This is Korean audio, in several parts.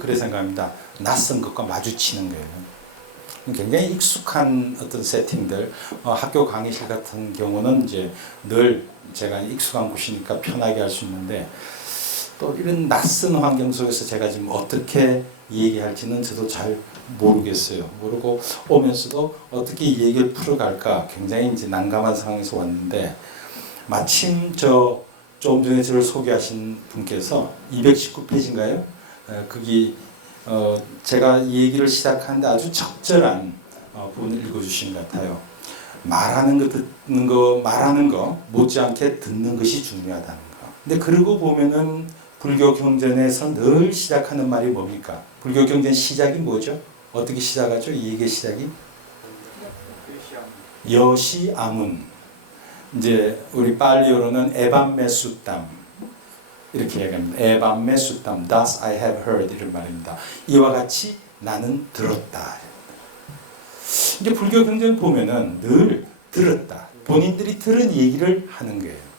그래 생각합니다. 낯선 것과 마주치는 거예요. 굉장히 익숙한 어떤 세팅들, 학교 강의실 같은 경우는 이제 늘 제가 익숙한 곳이니까 편하게 할 수 있는데, 또 이런 낯선 환경 속에서 제가 지금 어떻게 얘기할지는 저도 잘 모르겠어요. 모르고 오면서도 어떻게 이 얘기를 풀어갈까 굉장히 이제 난감한 상황에서 왔는데, 마침 조금 전에 저를 소개하신 분께서 219페이지인가요? 거기 제가 이 얘기를 시작하는데 아주 적절한 부분을 읽어주신 것 같아요. 말하는 거 못지않게 듣는 것이 중요하다는 거. 근데 그러고 보면은 불교 경전에서 늘 시작하는 말이 뭡니까? 불교 경전 시작이 뭐죠? 어떻게 시작하죠? 이 얘기의 시작이? 여시아문. 이제 우리 팔리어로는 에반메수땀 이렇게 얘기합니다. 에반메수땀, thus I have heard 이런 말입니다. 이와 같이 나는 들었다. 이제 불교 경전 보면은 늘 들었다. 본인들이 들은 얘기를 하는 거예요.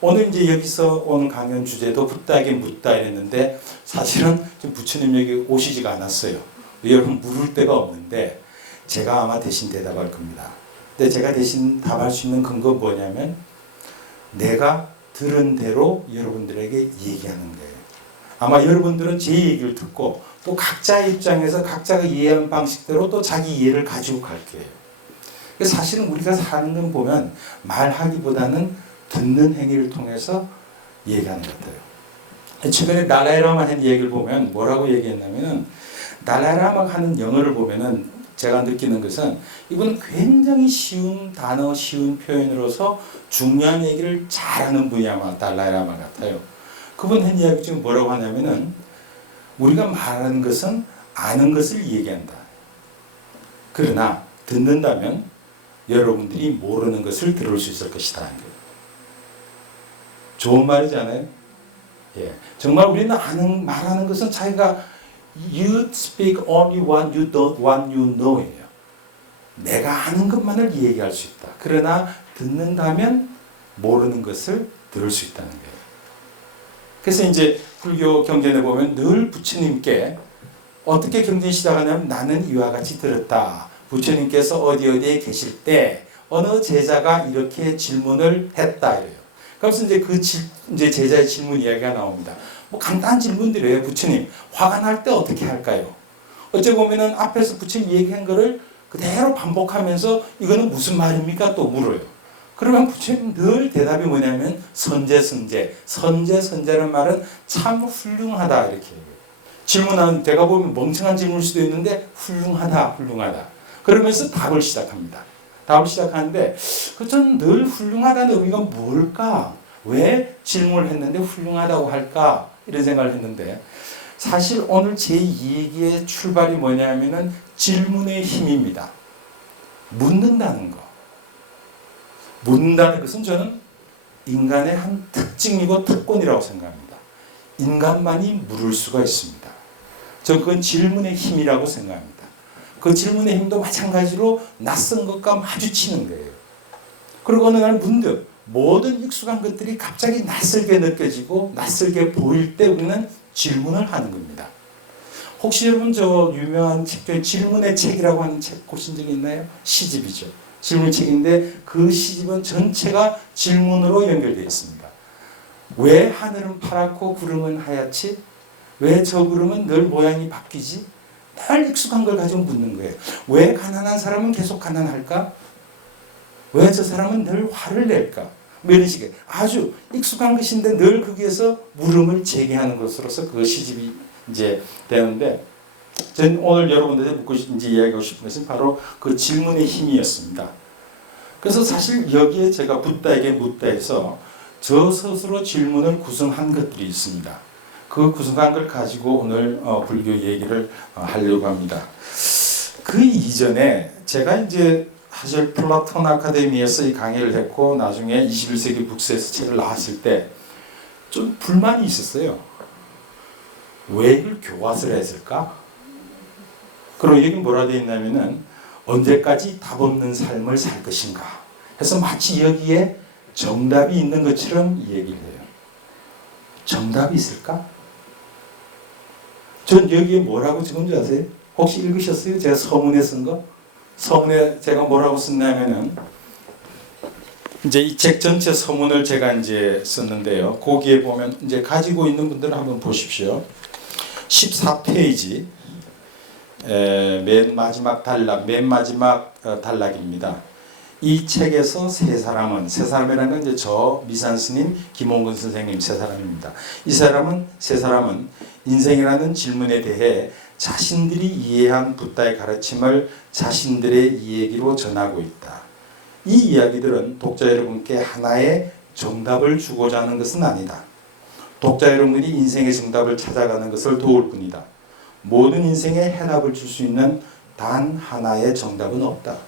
오늘 이제 여기서 오늘 강연 주제도 붓다에게 묻다 이랬는데 사실은 지금 부처님 여기 오시지가 않았어요. 여러분 물을 데가 없는데 제가 아마 대신 대답할 겁니다. 근데 제가 대신 답할 수 있는 근거는 뭐냐면 내가 들은 대로 여러분들에게 얘기하는 거예요. 아마 여러분들은 제 얘기를 듣고 또 각자의 입장에서 각자가 이해하는 방식대로 또 자기 이해를 가지고 갈 거예요. 사실은 우리가 사는 건 보면 말하기보다는 듣는 행위를 통해서 얘기하는 것 같아요. 최근에 달라이라마 한 얘기를 보면 뭐라고 얘기했냐면은 달라이라마가 하는 영어를 보면은 제가 느끼는 것은 이분은 굉장히 쉬운 단어, 쉬운 표현으로서 중요한 얘기를 잘하는 분이 아마 달라이라마 같아요. 그분 한 이야기 중에 뭐라고 하냐면은 우리가 말하는 것은 아는 것을 얘기한다. 그러나 듣는다면 여러분들이 모르는 것을 들을 수 있을 것이다. 좋은 말이잖아요. 예, 정말 우리는 말하는 것은 자기가 You speak only what you don't want you know예요. 내가 아는 것만을 얘기할 수 있다. 그러나 듣는다면 모르는 것을 들을 수 있다는 거예요. 그래서 이제 불교 경전에 보면 늘 부처님께 어떻게 경전이 시작하냐면 나는 이와 같이 들었다. 부처님께서 어디에 계실 때 어느 제자가 이렇게 질문을 했다 이래요. 그래서 이제 제자의 질문 이야기가 나옵니다. 뭐 간단한 질문들이에요. 부처님 화가 날 때 어떻게 할까요? 어찌 보면은 앞에서 부처님 얘기한 거를 그대로 반복하면서 이거는 무슨 말입니까? 또 물어요. 그러면 부처님 늘 대답이 뭐냐면 선제라는 말은 참 훌륭하다 이렇게 얘기해요. 질문하는 제가 보면 멍청한 질문일 수도 있는데 훌륭하다. 그러면서 답을 시작합니다. 답을 시작하는데 저는 늘 훌륭하다는 의미가 뭘까? 왜 질문을 했는데 훌륭하다고 할까? 이런 생각을 했는데 사실 오늘 제 얘기의 출발이 뭐냐면은 질문의 힘입니다. 묻는다는 거. 묻는다는 것은 저는 인간의 한 특징이고 특권이라고 생각합니다. 인간만이 물을 수가 있습니다. 저는 그건 질문의 힘이라고 생각합니다. 그 질문의 힘도 마찬가지로 낯선 것과 마주치는 거예요. 그리고 어느 날 문득 모든 익숙한 것들이 갑자기 낯설게 느껴지고 낯설게 보일 때 우리는 질문을 하는 겁니다. 혹시 여러분 저 유명한 책 중에 질문의 책이라고 하는 책 보신 적 있나요? 시집이죠. 질문책인데 그 시집은 전체가 질문으로 연결되어 있습니다. 왜 하늘은 파랗고 구름은 하얗지? 왜 저 구름은 늘 모양이 바뀌지? 늘 익숙한 걸 가지고 묻는 거예요. 왜 가난한 사람은 계속 가난할까? 왜 저 사람은 늘 화를 낼까? 뭐 이런 식의 아주 익숙한 것인데 늘 거기에서 물음을 제기하는 것으로서 그 시집이 이제 되는데 저는 오늘 여러분들한테 이야기하고 싶은 것은 바로 그 질문의 힘이었습니다. 그래서 사실 여기에 제가 붓다에게 묻다에서 저 스스로 질문을 구성한 것들이 있습니다. 그 구성한 걸 가지고 오늘 불교 얘기를 하려고 합니다. 그 이전에 제가 이제 사실 플라톤 아카데미에서 이 강의를 했고 나중에 21세기 북스에서 책을 나왔을 때 좀 불만이 있었어요. 왜 이걸 교과서를 했을까? 그리고 여기 뭐라 되어 있냐면은 언제까지 답 없는 삶을 살 것인가 해서 마치 여기에 정답이 있는 것처럼 얘기를 해요. 정답이 있을까? 전 여기에 뭐라고 적은 줄 아세요? 혹시 읽으셨어요? 제가 서문에 쓴 거? 서문에 제가 뭐라고 썼냐면은 이제 이 책 전체 서문을 제가 이제 썼는데요. 거기에 보면 이제 가지고 있는 분들은 한번 보십시오. 14페이지 맨 마지막 단락, 맨 마지막 단락입니다. 이 책에서 세 사람이라는 건 이제 저 미산 스님, 김홍근 선생님 세 사람입니다. 세 사람은 인생이라는 질문에 대해 자신들이 이해한 붓다의 가르침을 자신들의 이야기로 전하고 있다. 이 이야기들은 독자 여러분께 하나의 정답을 주고자 하는 것은 아니다. 독자 여러분들이 인생의 정답을 찾아가는 것을 도울 뿐이다. 모든 인생에 해답을 줄 수 있는 단 하나의 정답은 없다.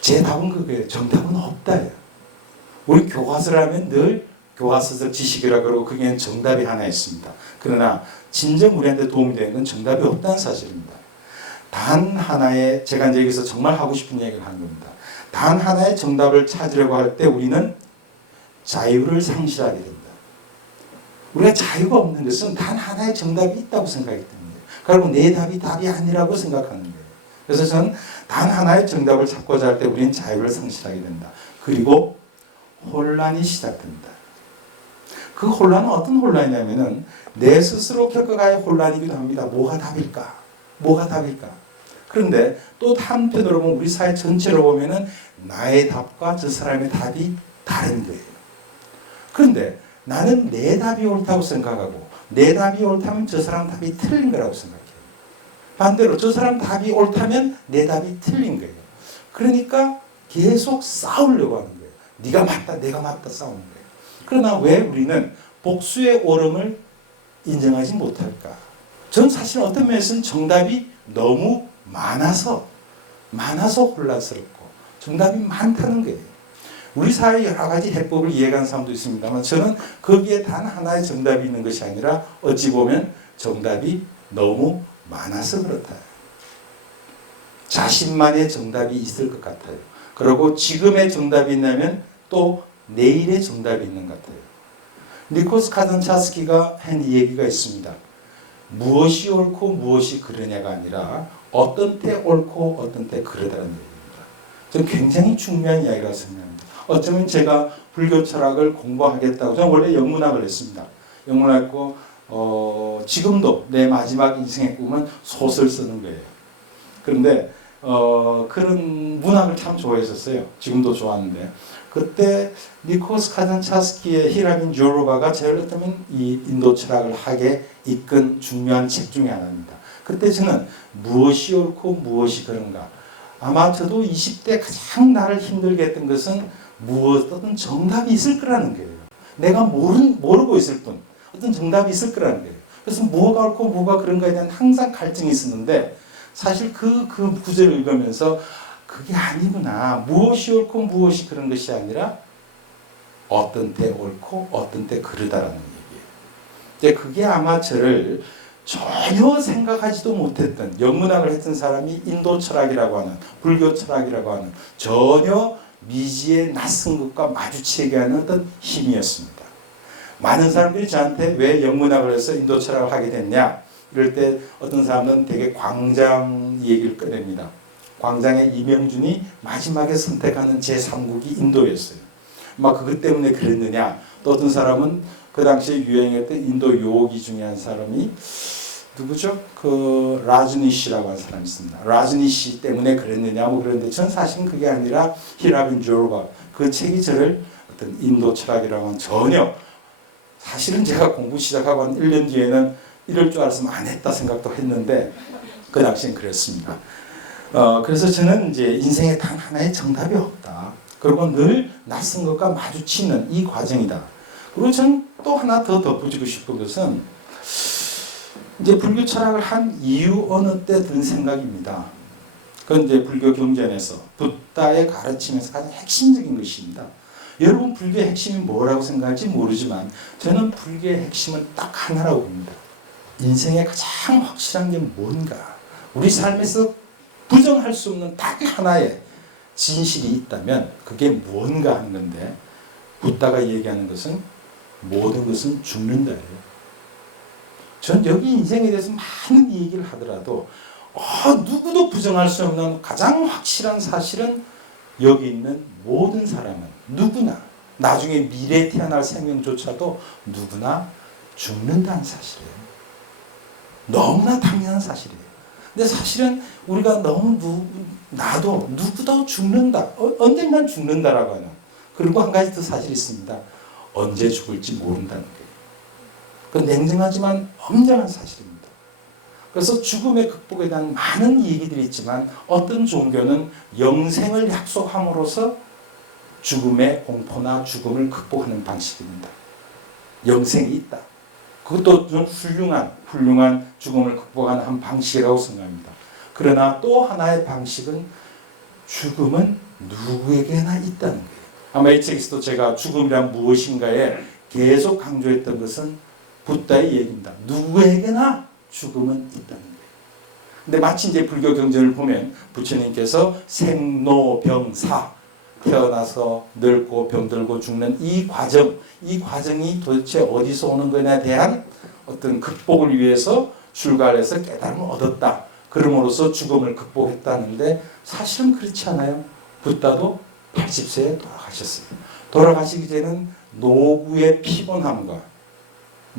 제 답은 그거예요. 정답은 없다. 우리 교과서를 하면 늘 교과서적 지식이라고 그러고 그게 정답이 하나 있습니다. 그러나 진정 우리한테 도움이 되는 건 정답이 없다는 사실입니다. 단 하나의, 제가 이제 여기서 정말 하고 싶은 얘기를 하는 겁니다. 단 하나의 정답을 찾으려고 할 때 우리는 자유를 상실하게 된다. 우리가 자유가 없는 것은 단 하나의 정답이 있다고 생각하기 때문에, 그리고 내 답이 답이 아니라고 생각하는 거예요. 그래서 저는 단 하나의 정답을 찾고자 할 때 우리는 자유를 상실하게 된다. 그리고 혼란이 시작됩니다. 그 혼란은 어떤 혼란이냐면은 내 스스로 겪어가야 혼란이기도 합니다. 뭐가 답일까? 뭐가 답일까? 그런데 또 한편으로 보면 우리 사회 전체로 보면은 나의 답과 저 사람의 답이 다른 거예요. 그런데 나는 내 답이 옳다고 생각하고 내 답이 옳다면 저 사람 답이 틀린 거라고 생각해요. 반대로 저 사람 답이 옳다면 내 답이 틀린 거예요. 그러니까 계속 싸우려고 하는 거예요. 네가 맞다, 내가 맞다 싸우는 거예요. 그러나 왜 우리는 복수의 옳음을 인정하지 못할까? 전 사실 어떤 면에서는 정답이 너무 많아서 혼란스럽고 정답이 많다는 거예요. 우리 사회의 여러 가지 해법을 이해하는 사람도 있습니다만 저는 거기에 단 하나의 정답이 있는 것이 아니라 어찌 보면 정답이 너무 많아서 그렇다. 자신만의 정답이 있을 것 같아요. 그리고 지금의 정답이 있냐면 또 내일의 정답이 있는 것 같아요. 니콜스 카잔차스키가 한 얘기가 있습니다. 무엇이 옳고 무엇이 그르냐가 아니라 어떤 때 옳고 어떤 때 그르다는 얘기입니다. 저는 굉장히 중요한 이야기라고 생각합니다. 어쩌면 제가 불교 철학을 공부하겠다고, 저는 원래 영문학을 했습니다. 영문학을 했고 지금도 내 마지막 인생의 꿈은 소설 쓰는 거예요. 그런데 그런 문학을 참 좋아했었어요. 지금도 좋아하는데 그때 니콜스 카잔차스키의 히라빈 조르바가 제일 어쩌면 이 인도 철학을 하게 이끈 중요한 책 중에 하나입니다. 그때 저는 무엇이 옳고 무엇이 그런가, 아마 저도 20대 가장 나를 힘들게 했던 것은 무엇이든 정답이 있을 거라는 거예요. 내가 모르고 있을 뿐 어떤 정답이 있을 거라는 거예요. 그래서 뭐가 옳고 뭐가 그런가에 대한 항상 갈증이 있었는데 사실 그 구절을 읽으면서 그게 아니구나. 무엇이 옳고 무엇이 그런 것이 아니라 어떤 때 옳고 어떤 때 그르다라는 얘기예요. 이제 그게 아마 저를 전혀 생각하지도 못했던, 영문학을 했던 사람이 인도 철학이라고 하는, 불교 철학이라고 하는 전혀 미지의 낯선 것과 마주치게 하는 어떤 힘이었습니다. 많은 사람들이 저한테 왜 영문학을 해서 인도 철학을 하게 됐냐 이럴 때 어떤 사람은 되게 광장 얘기를 꺼냅니다. 광장의 이명준이 마지막에 선택하는 제3국이 인도였어요. 막 그것 때문에 그랬느냐. 또 어떤 사람은 그 당시에 유행했던 인도 요기 중에 한 사람이 누구죠? 그 라즈니시라고 하는 사람이 있습니다. 라즈니시 때문에 그랬느냐 뭐 그런데 전 사실은 그게 아니라 히라빈 조르바 그 책이 저를 어떤 인도 철학이라고 하는 전혀, 사실은 제가 공부 시작하고 한 1년 뒤에는 이럴 줄 알았으면 안 했다 생각도 했는데 그 당시엔 그랬습니다. 그래서 저는 이제 인생에 단 하나의 정답이 없다. 그리고 늘 낯선 것과 마주치는 이 과정이다. 그리고 저는 또 하나 더 덧붙이고 싶은 것은 이제 불교 철학을 한 이유 어느 때 든 생각입니다. 그건 이제 불교 경전에서 붓다의 가르침에서 가장 핵심적인 것입니다. 여러분 불교의 핵심이 뭐라고 생각할지 모르지만 저는 불교의 핵심은 딱 하나라고 봅니다. 인생에 가장 확실한 게 뭔가, 우리 삶에서 부정할 수 없는 딱 하나의 진실이 있다면 그게 뭔가 하는 건데, 붓다가 얘기하는 것은 모든 것은 죽는다예요. 전 여기 인생에 대해서 많은 얘기를 하더라도 누구도 부정할 수 없는 가장 확실한 사실은 여기 있는 모든 사람은 누구나 나중에 미래에 태어날 생명조차도 누구나 죽는다는 사실이에요. 너무나 당연한 사실이에요. 근데 사실은 우리가 너무 나도 누구도 죽는다. 언젠간 죽는다라고 하는. 그리고 한 가지 더 사실이 있습니다. 언제 죽을지 모른다는 거예요. 그건 냉정하지만 엄정한 사실입니다. 그래서 죽음의 극복에 대한 많은 얘기들이 있지만 어떤 종교는 영생을 약속함으로써 죽음의 공포나 죽음을 극복하는 방식입니다. 영생이 있다. 그것도 좀 훌륭한 죽음을 극복하는 한 방식이라고 생각합니다. 그러나 또 하나의 방식은 죽음은 누구에게나 있다는 거예요. 아마 이 책에서도 제가 죽음이란 무엇인가에 계속 강조했던 것은 붓다의 얘기입니다. 누구에게나 죽음은 있다는 거예요. 근데 마치 이제 불교 경전을 보면 부처님께서 생로병사 태어나서 늙고 병들고 죽는 이 과정이 도대체 어디서 오는 거냐에 대한 어떤 극복을 위해서 출가를 해서 깨달음을 얻었다. 그럼으로써 죽음을 극복했다는데 사실은 그렇지 않아요. 붓다도 80세에 돌아가셨어요. 돌아가시기 전에는 노구의 피곤함과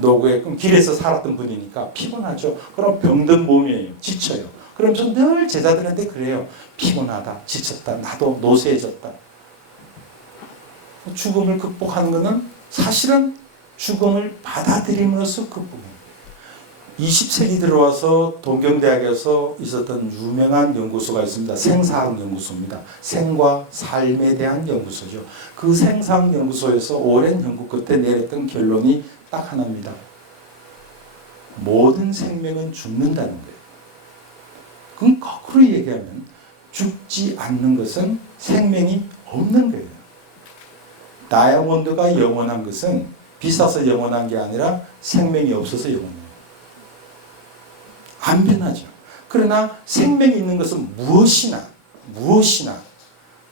그럼 길에서 살았던 분이니까 피곤하죠. 그럼 병든 몸이에요. 지쳐요. 그러면서 늘 제자들한테 그래요. 피곤하다, 지쳤다, 나도 노쇠해졌다. 죽음을 극복하는 것은 사실은 죽음을 받아들임으로써 극복입니다. 20세기 들어와서 동경대학에서 있었던 유명한 연구소가 있습니다. 생사학 연구소입니다. 생과 삶에 대한 연구소죠. 그 생사학 연구소에서 오랜 연구 끝에 내렸던 결론이 딱 하나입니다. 모든 생명은 죽는다는 거예요. 그럼 거꾸로 얘기하면 죽지 않는 것은 생명이 없는 거예요. 다이아몬드가 영원한 것은 비싸서 영원한 게 아니라 생명이 없어서 영원해요. 안 변하죠. 그러나 생명이 있는 것은 무엇이나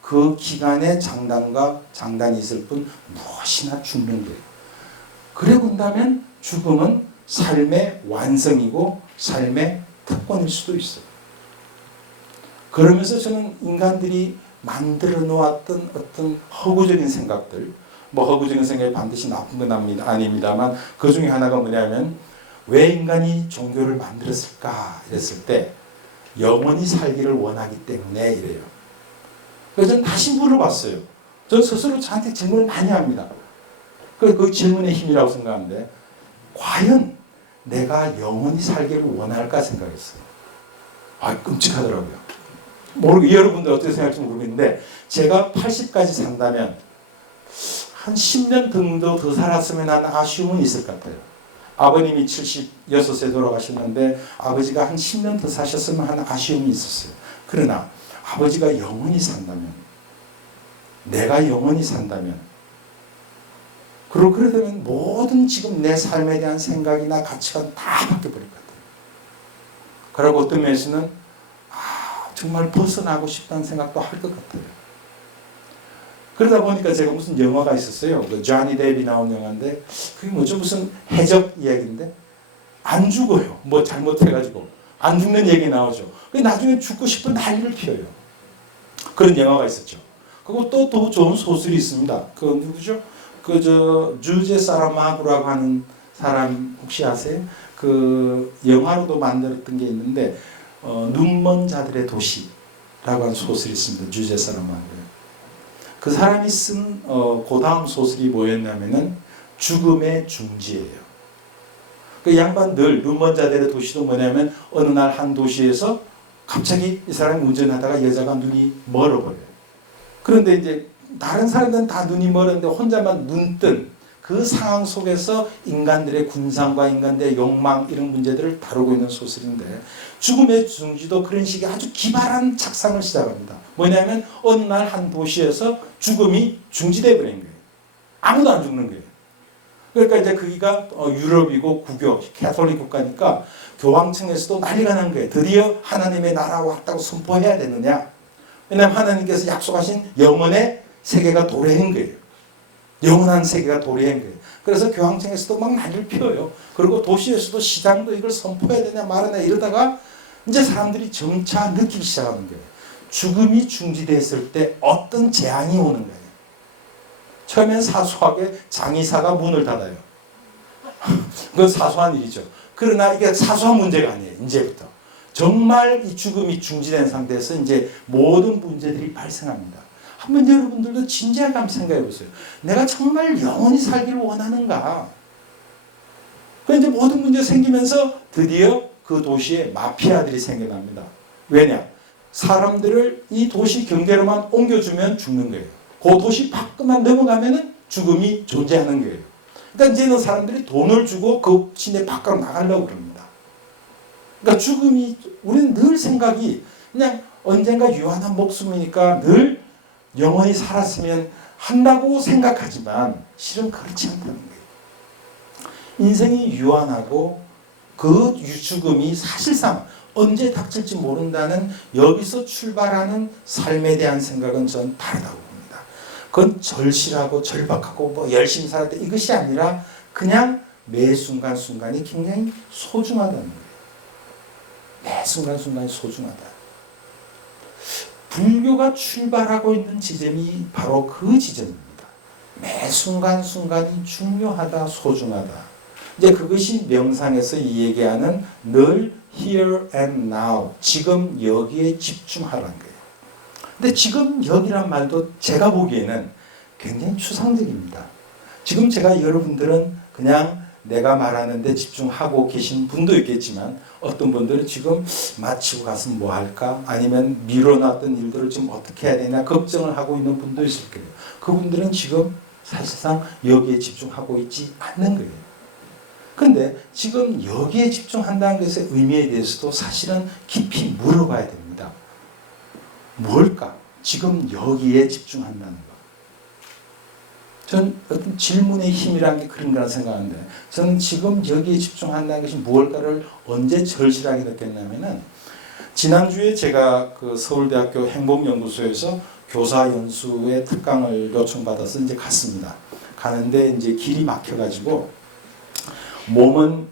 그 기간의 장단이 있을 뿐 무엇이나 죽는 거예요. 그래 본다면 죽음은 삶의 완성이고 삶의 특권일 수도 있어요. 그러면서 저는 인간들이 만들어 놓았던 어떤 허구적인 생각들, 허구적인 생각이 반드시 나쁜 건 아닙니다만 그 중에 하나가 뭐냐면 왜 인간이 종교를 만들었을까 이랬을 때 영원히 살기를 원하기 때문에 이래요. 그래서 저는 다시 물어봤어요. 저는 스스로 저한테 질문을 많이 합니다. 그 질문의 힘이라고 생각하는데 과연 내가 영원히 살기를 원할까 생각했어요. 끔찍하더라고요. 여러분들 어떻게 생각할지 모르겠는데 제가 80까지 산다면 한 10년 정도 더 살았으면 하는 아쉬움은 있을 것 같아요. 아버님이 76세 돌아가셨는데 아버지가 한 10년 더 사셨으면 하는 아쉬움이 있었어요. 그러나 아버지가 영원히 산다면 내가 영원히 산다면 그러려면 모든 지금 내 삶에 대한 생각이나 가치관 다 바뀌어버릴 것 같아요. 그리고 어떤 면에서는 정말 벗어나고 싶다는 생각도 할 것 같아요. 그러다 보니까 제가 무슨 영화가 있었어요. 조니 데이비 나온 영화인데 그게 무슨 해적 이야기인데 안 죽어요. 잘못해가지고 안 죽는 얘기 나오죠. 나중에 죽고 싶은 난리를 피워요. 그런 영화가 있었죠. 그리고 또 더 좋은 소설이 있습니다. 그 누구죠? 주제 사라마구라고 하는 사람 혹시 아세요? 그 영화로도 만들었던 게 있는데 눈먼 자들의 도시라고 하는 소설이 있습니다. 주제 사라마구. 그 사람이 쓴 그 다음 소설이 뭐였냐면은 죽음의 중지예요. 그 양반 늘 눈먼 자들의 도시도 뭐냐면 어느 날 한 도시에서 갑자기 이 사람이 운전하다가 여자가 눈이 멀어버려요. 그런데 이제 다른 사람들은 다 눈이 멀었는데 혼자만 눈뜬 그 상황 속에서 인간들의 군상과 인간들의 욕망 이런 문제들을 다루고 있는 소설인데 죽음의 중지도 그런 식의 아주 기발한 착상을 시작합니다. 뭐냐면 어느 날 한 도시에서 죽음이 중지되어 버린 거예요. 아무도 안 죽는 거예요. 그러니까 이제 거기가 유럽이고 국교, 캐톨릭 국가니까 교황청에서도 난리가 난 거예요. 드디어 하나님의 나라가 왔다고 선포해야 되느냐. 왜냐하면 하나님께서 약속하신 영원의 세계가 도래한 거예요. 영원한 세계가 도래한 거예요. 그래서 교황청에서도 막 난리를 피워요. 그리고 도시에서도 시장도 이걸 선포해야 되냐 말하냐 이러다가 이제 사람들이 점차 느끼기 시작하는 거예요. 죽음이 중지됐을 때 어떤 재앙이 오는 거예요. 처음엔 사소하게 장의사가 문을 닫아요. 그건 사소한 일이죠. 그러나 이게 사소한 문제가 아니에요. 이제부터. 정말 이 죽음이 중지된 상태에서 이제 모든 문제들이 발생합니다. 한번 여러분들도 진지하게 한번 생각해 보세요. 내가 정말 영원히 살기를 원하는가? 그 이제 모든 문제 생기면서 드디어 그 도시에 마피아들이 생겨납니다. 왜냐? 사람들을 이 도시 경계로만 옮겨주면 죽는 거예요. 그 도시 밖만 넘어가면은 죽음이 존재하는 거예요. 그러니까 이제는 사람들이 돈을 주고 그 시내 밖으로 나가려고 그럽니다. 그러니까 죽음이 우리는 늘 생각이 그냥 언젠가 유한한 목숨이니까 늘 영원히 살았으면 한다고 생각하지만 실은 그렇지 않다는 거예요. 인생이 유한하고 그 죽음이 사실상 언제 닥칠지 모른다는 여기서 출발하는 삶에 대한 생각은 전 다르다고 봅니다. 그건 절실하고 절박하고 뭐 열심히 살아야 돼 이것이 아니라 그냥 매 순간순간이 굉장히 소중하다는 거예요. 매 순간순간이 소중하다. 불교가 출발하고 있는 지점이 바로 그 지점입니다. 매 순간순간이 중요하다, 소중하다. 이제 그것이 명상에서 이 얘기하는 늘 here and now, 지금 여기에 집중하라는 거예요. 근데 지금 여기란 말도 제가 보기에는 굉장히 추상적입니다. 지금 제가 여러분들은 그냥 내가 말하는데 집중하고 계신 분도 있겠지만 어떤 분들은 지금 마치고 가서 뭐 할까? 아니면 미뤄놨던 일들을 지금 어떻게 해야 되나 걱정을 하고 있는 분도 있을 거예요. 그분들은 지금 사실상 여기에 집중하고 있지 않는 거예요. 그런데 지금 여기에 집중한다는 것의 의미에 대해서도 사실은 깊이 물어봐야 됩니다. 뭘까? 지금 여기에 집중한다는 것. 전 어떤 질문의 힘이라는 게 그런 거라 생각하는데 저는 지금 여기에 집중한다는 것이 무엇일까를 언제 절실하게 느꼈냐면은 지난주에 제가 그 서울대학교 행복연구소에서 교사 연수의 특강을 요청받아서 이제 갔습니다. 가는데 이제 길이 막혀가지고 몸은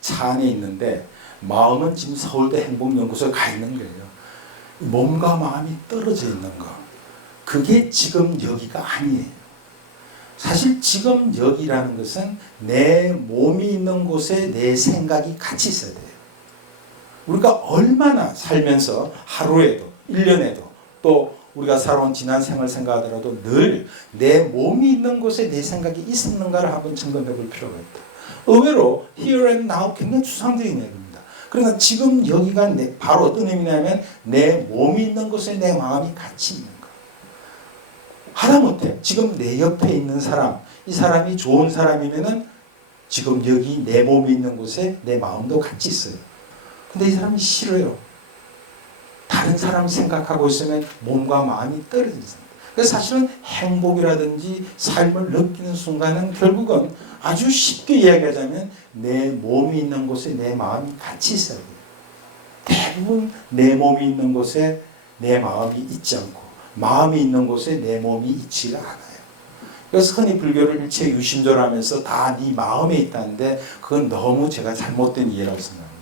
차 안에 있는데 마음은 지금 서울대 행복연구소에 가 있는 거예요. 몸과 마음이 떨어져 있는 거. 그게 지금 여기가 아니에요. 사실 지금 여기라는 것은 내 몸이 있는 곳에 내 생각이 같이 있어야 돼요. 우리가 얼마나 살면서 하루에도 1년에도 또 우리가 살아온 지난 생활 생각하더라도 늘 내 몸이 있는 곳에 내 생각이 있었는가를 한번 점검해 볼 필요가 있다. 의외로 here and now 굉장히 추상적인 얘기입니다. 그러나 지금 여기가 바로 어떤 의미냐면 내 몸이 있는 곳에 내 마음이 같이 있는 거. 하다못해 지금 내 옆에 있는 사람, 이 사람이 좋은 사람이면은 지금 여기 내 몸이 있는 곳에 내 마음도 같이 있어요. 근데 이 사람이 싫어요. 다른 사람 생각하고 있으면 몸과 마음이 떨어지잖아요. 그래서 사실은 행복이라든지 삶을 느끼는 순간은 결국은 아주 쉽게 이야기하자면 내 몸이 있는 곳에 내 마음이 같이 있어야 돼요. 대부분 내 몸이 있는 곳에 내 마음이 있지 않고 마음이 있는 곳에 내 몸이 있지가 않아요. 그래서 흔히 불교를 일체유심조로 하면서 다 네 마음에 있다는데 그건 너무 제가 잘못된 이해라고 생각합니다.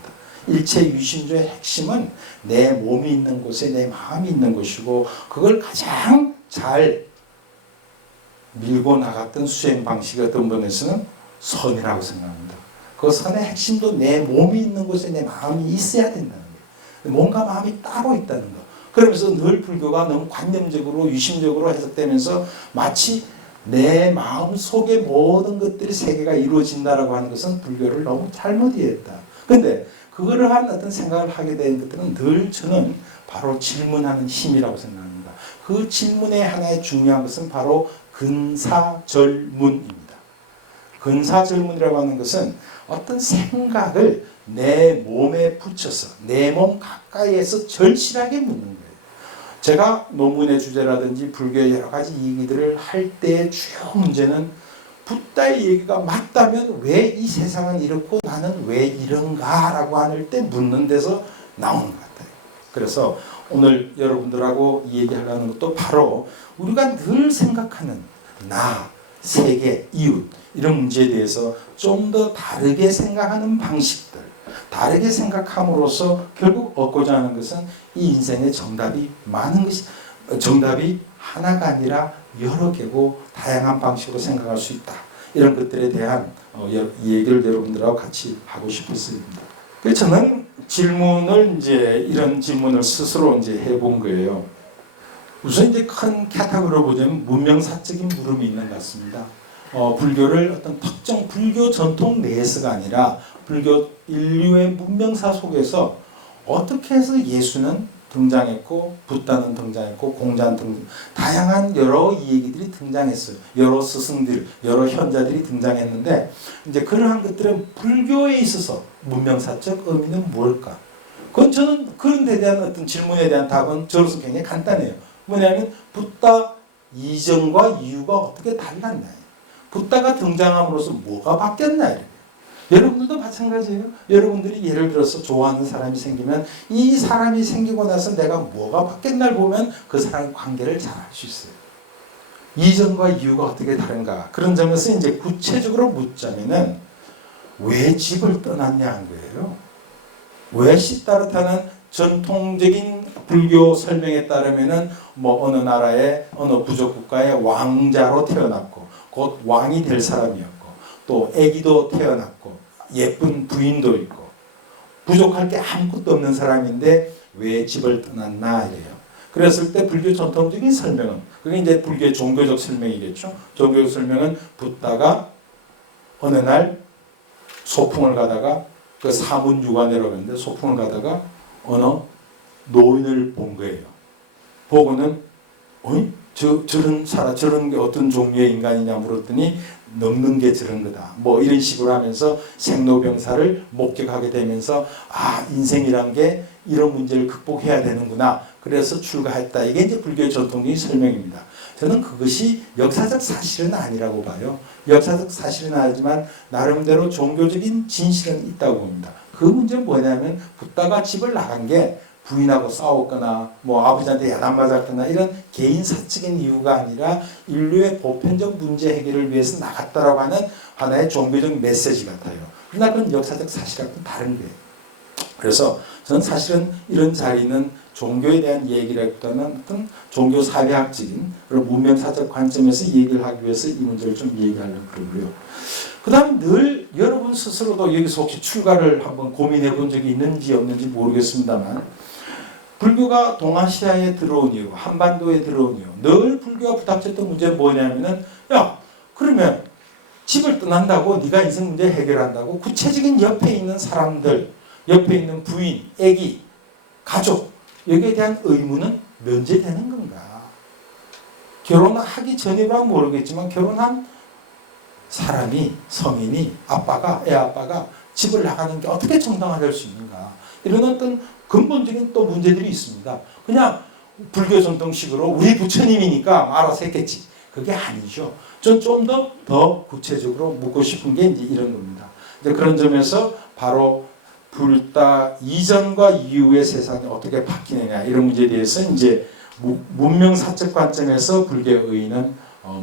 일체유심조의 핵심은 내 몸이 있는 곳에 내 마음이 있는 것이고 그걸 가장 잘 밀고 나갔던 수행 방식이 어떤 분에서는 선이라고 생각합니다. 그 선의 핵심도 내 몸이 있는 곳에 내 마음이 있어야 된다는 거예요. 몸과 마음이 따로 있다는 거. 그러면서 늘 불교가 너무 관념적으로 유심적으로 해석되면서 마치 내 마음 속에 모든 것들이 세계가 이루어진다라고 하는 것은 불교를 너무 잘못 이해했다. 그런데 그거를 한 어떤 생각을 하게 된 것들은 늘 저는 바로 질문하는 힘이라고 생각합니다. 그 질문의 하나의 중요한 것은 바로 근사절문입니다. 근사절문이라고 하는 것은 어떤 생각을 내 몸에 붙여서 내 몸 가까이에서 절실하게 묻는 거예요. 제가 논문의 주제라든지 불교의 여러 가지 얘기들을 할 때의 주요 문제는 붓다의 얘기가 맞다면 왜 이 세상은 이렇고 나는 왜 이런가라고 할 때 묻는 데서 나오는 것 같아요. 그래서 오늘 여러분들하고 얘기하려는 것도 바로 우리가 늘 생각하는 나, 세계, 이웃 이런 문제에 대해서 좀 더 다르게 생각하는 방식들, 다르게 생각함으로써 결국 얻고자 하는 것은 이 인생의 정답이 많은 것이, 정답이 하나가 아니라 여러 개고 다양한 방식으로 생각할 수 있다. 이런 것들에 대한 얘기를 여러분들하고 같이 하고 싶었습니다. 그래서 저는 이런 질문을 스스로 해본 거예요. 우선 큰 카테고리로 보자면 문명사적인 물음이 있는 것 같습니다. 불교를 어떤 특정 불교 전통 내에서가 아니라 불교 인류의 문명사 속에서 어떻게 해서 예수는 등장했고 붓다는 등장했고 공자는 다양한 여러 얘기들이 등장했어요. 여러 스승들, 여러 현자들이 등장했는데 그러한 것들은 불교에 있어서 문명사적 의미는 뭘까? 그건 저는 그런 데 대한 어떤 질문에 대한 답은 저로서 굉장히 간단해요. 뭐냐면 붓다 이전과 이후가 어떻게 달랐냐? 붓다가 등장함으로써 뭐가 바뀌었냐? 여러분들도 마찬가지예요. 여러분들이 예를 들어서 좋아하는 사람이 생기면 이 사람이 생기고 나서 내가 뭐가 바뀌었나를 보면 그 사람의 관계를 잘 알 수 있어요. 이전과 이후가 어떻게 다른가? 그런 점에서 구체적으로 묻자면은 왜 집을 떠났냐 한 거예요. 왜 시다르타는 전통적인 불교 설명에 따르면은 어느 나라의 어느 부족 국가의 왕자로 태어났고 곧 왕이 될 사람이었고 또 아기도 태어났고 예쁜 부인도 있고 부족할 게 아무것도 없는 사람인데 왜 집을 떠났나 이래요. 그랬을 때 불교 전통적인 설명은 그게 불교의 종교적 설명이겠죠. 종교적 설명은 붓다가 어느 날 소풍을 가다가 그 사문유관이라고 하는데 소풍을 가다가 어느 노인을 본 거예요. 보고는 저런 게 어떤 종류의 인간이냐 물었더니 늙는 게 저런 거다. 이런 식으로 하면서 생로병사를 목격하게 되면서 인생이란 게 이런 문제를 극복해야 되는구나. 그래서 출가했다. 이게 불교의 전통적인 설명입니다. 저는 그것이 역사적 사실은 아니라고 봐요. 역사적 사실은 아니지만 나름대로 종교적인 진실은 있다고 봅니다. 그 문제는 뭐냐면 붓다가 집을 나간 게 부인하고 싸웠거나 아버지한테 야단 맞았거나 이런 개인 사적인 이유가 아니라 인류의 보편적 문제 해결을 위해서 나갔다라고 하는 하나의 종교적 메시지 같아요. 그러나 그건 역사적 사실하고는 다른 거예요. 그래서 저는 사실은 이런 자리는 종교에 대한 얘기라기보다는 어떤 종교 사회학적인 그런 문명사적 관점에서 얘기를 하기 위해서 이 문제를 좀 얘기하려고 그러고요. 그 다음 늘 여러분 스스로도 여기서 혹시 출가를 한번 고민해 본 적이 있는지 없는지 모르겠습니다만 불교가 동아시아에 들어온 이유, 한반도에 들어온 이유, 늘 불교가 부닥쳤던 문제는 뭐냐면은 그러면 집을 떠난다고 네가 인생 문제 해결한다고 구체적인 옆에 있는 사람들, 옆에 있는 부인, 아기, 가족 여기에 대한 의무는 면제되는 건가? 결혼하기 전이라 모르겠지만 결혼한 사람이 성인이 애 아빠가 집을 나가는 게 어떻게 정당화될 수 있는가? 이런 어떤 근본적인 또 문제들이 있습니다. 그냥 불교 전통식으로 우리 부처님이니까 알아서 했겠지. 그게 아니죠. 좀 더 구체적으로 묻고 싶은 게 이런 겁니다. 그런 점에서 바로 붓다 이전과 이후의 세상이 어떻게 바뀌느냐 이런 문제에 대해서 문명사적 관점에서 불교의 의의는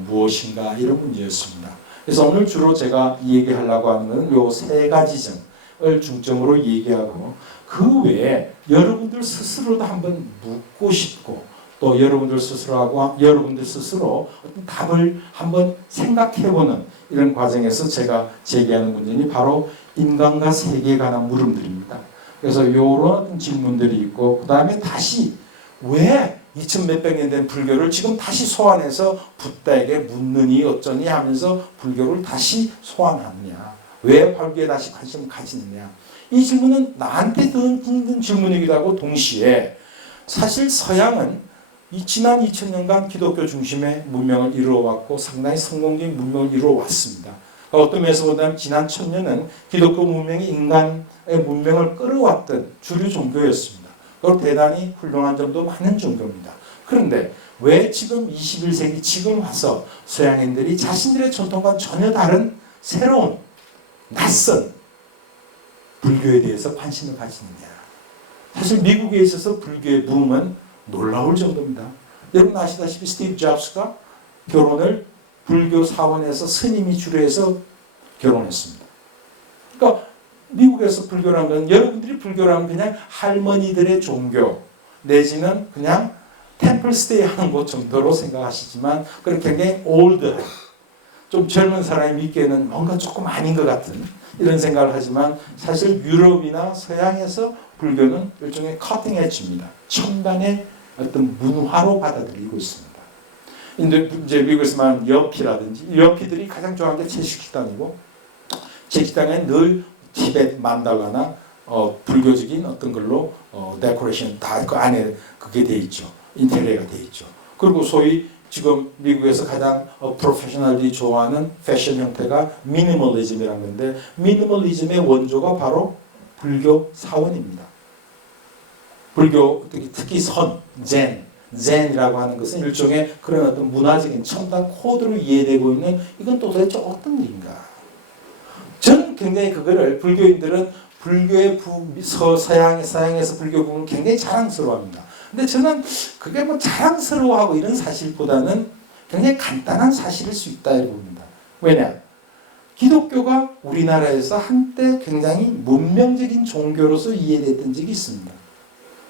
무엇인가 이런 문제였습니다. 그래서 오늘 주로 제가 얘기하려고 하는 것은 요 세 가지 점을 중점으로 얘기하고 그 외에 여러분들 스스로도 한번 묻고 싶고 또 여러분들 스스로 어떤 답을 한번 생각해보는 이런 과정에서 제가 제기하는 문제는 바로 인간과 세계에 관한 물음들입니다. 그래서 이런 질문들이 있고 그 다음에 다시 왜 2000몇백 년 된 불교를 지금 다시 소환해서 붓다에게 묻느니 어쩌니 하면서 불교를 다시 소환하느냐. 왜 불교에 다시 관심을 가지느냐. 이 질문은 나한테 드는 질문이기도 하고 동시에 사실 서양은 지난 2000년간 기독교 중심의 문명을 이루어왔고 상당히 성공적인 문명을 이루어왔습니다. 어떤 면에서 보자면 지난 1000년은 기독교 문명이 인간의 문명을 끌어왔던 주류 종교였습니다. 그리고 대단히 훌륭한 점도 많은 종교입니다. 그런데 왜 지금 21세기 지금 와서 서양인들이 자신들의 전통과 전혀 다른 새로운 낯선 불교에 대해서 관심을 가지느냐. 사실 미국에 있어서 불교의 붐은 놀라울 정도입니다. 여러분 아시다시피 스티브 잡스가 결혼을 불교 사원에서 스님이 주례해서 결혼했습니다. 그러니까 미국에서 불교란 건 여러분들이 불교라면 그냥 할머니들의 종교 내지는 그냥 템플 스테이 하는 곳 정도로 생각하시지만 그런 굉장히 올드한 좀 젊은 사람이 믿기에는 뭔가 조금 아닌 것 같은 이런 생각을 하지만 사실 유럽이나 서양에서 불교는 일종의 커팅 엣지입니다. 첨단의 어떤 문화로 받아들이고 있습니다. 이제 미국에서 말하는 여피라든지 여피들이 가장 좋아하는 게 채식식당이고 채식식당에 늘 티벳 만달라나 불교적인 어떤 걸로 데코레이션 다 그 안에 그게 돼 있죠. 인테리어가 돼 있죠. 그리고 소위 지금 미국에서 가장 프로페셔널들이 좋아하는 패션 형태가 미니멀리즘이라는 건데 미니멀리즘의 원조가 바로 불교 사원입니다. 불교 특히 젠이라고 하는 것은 일종의 그런 어떤 문화적인 첨단 코드로 이해되고 있는 이건 도대체 어떤 일인가? 저는 굉장히 그거를 불교인들은 불교의 서양에서 불교 부분을 굉장히 자랑스러워합니다. 근데 저는 그게 뭐 자랑스러워하고 이런 사실보다는 굉장히 간단한 사실일 수 있다 이렇게 봅니다. 왜냐? 기독교가 우리나라에서 한때 굉장히 문명적인 종교로서 이해됐던 적이 있습니다.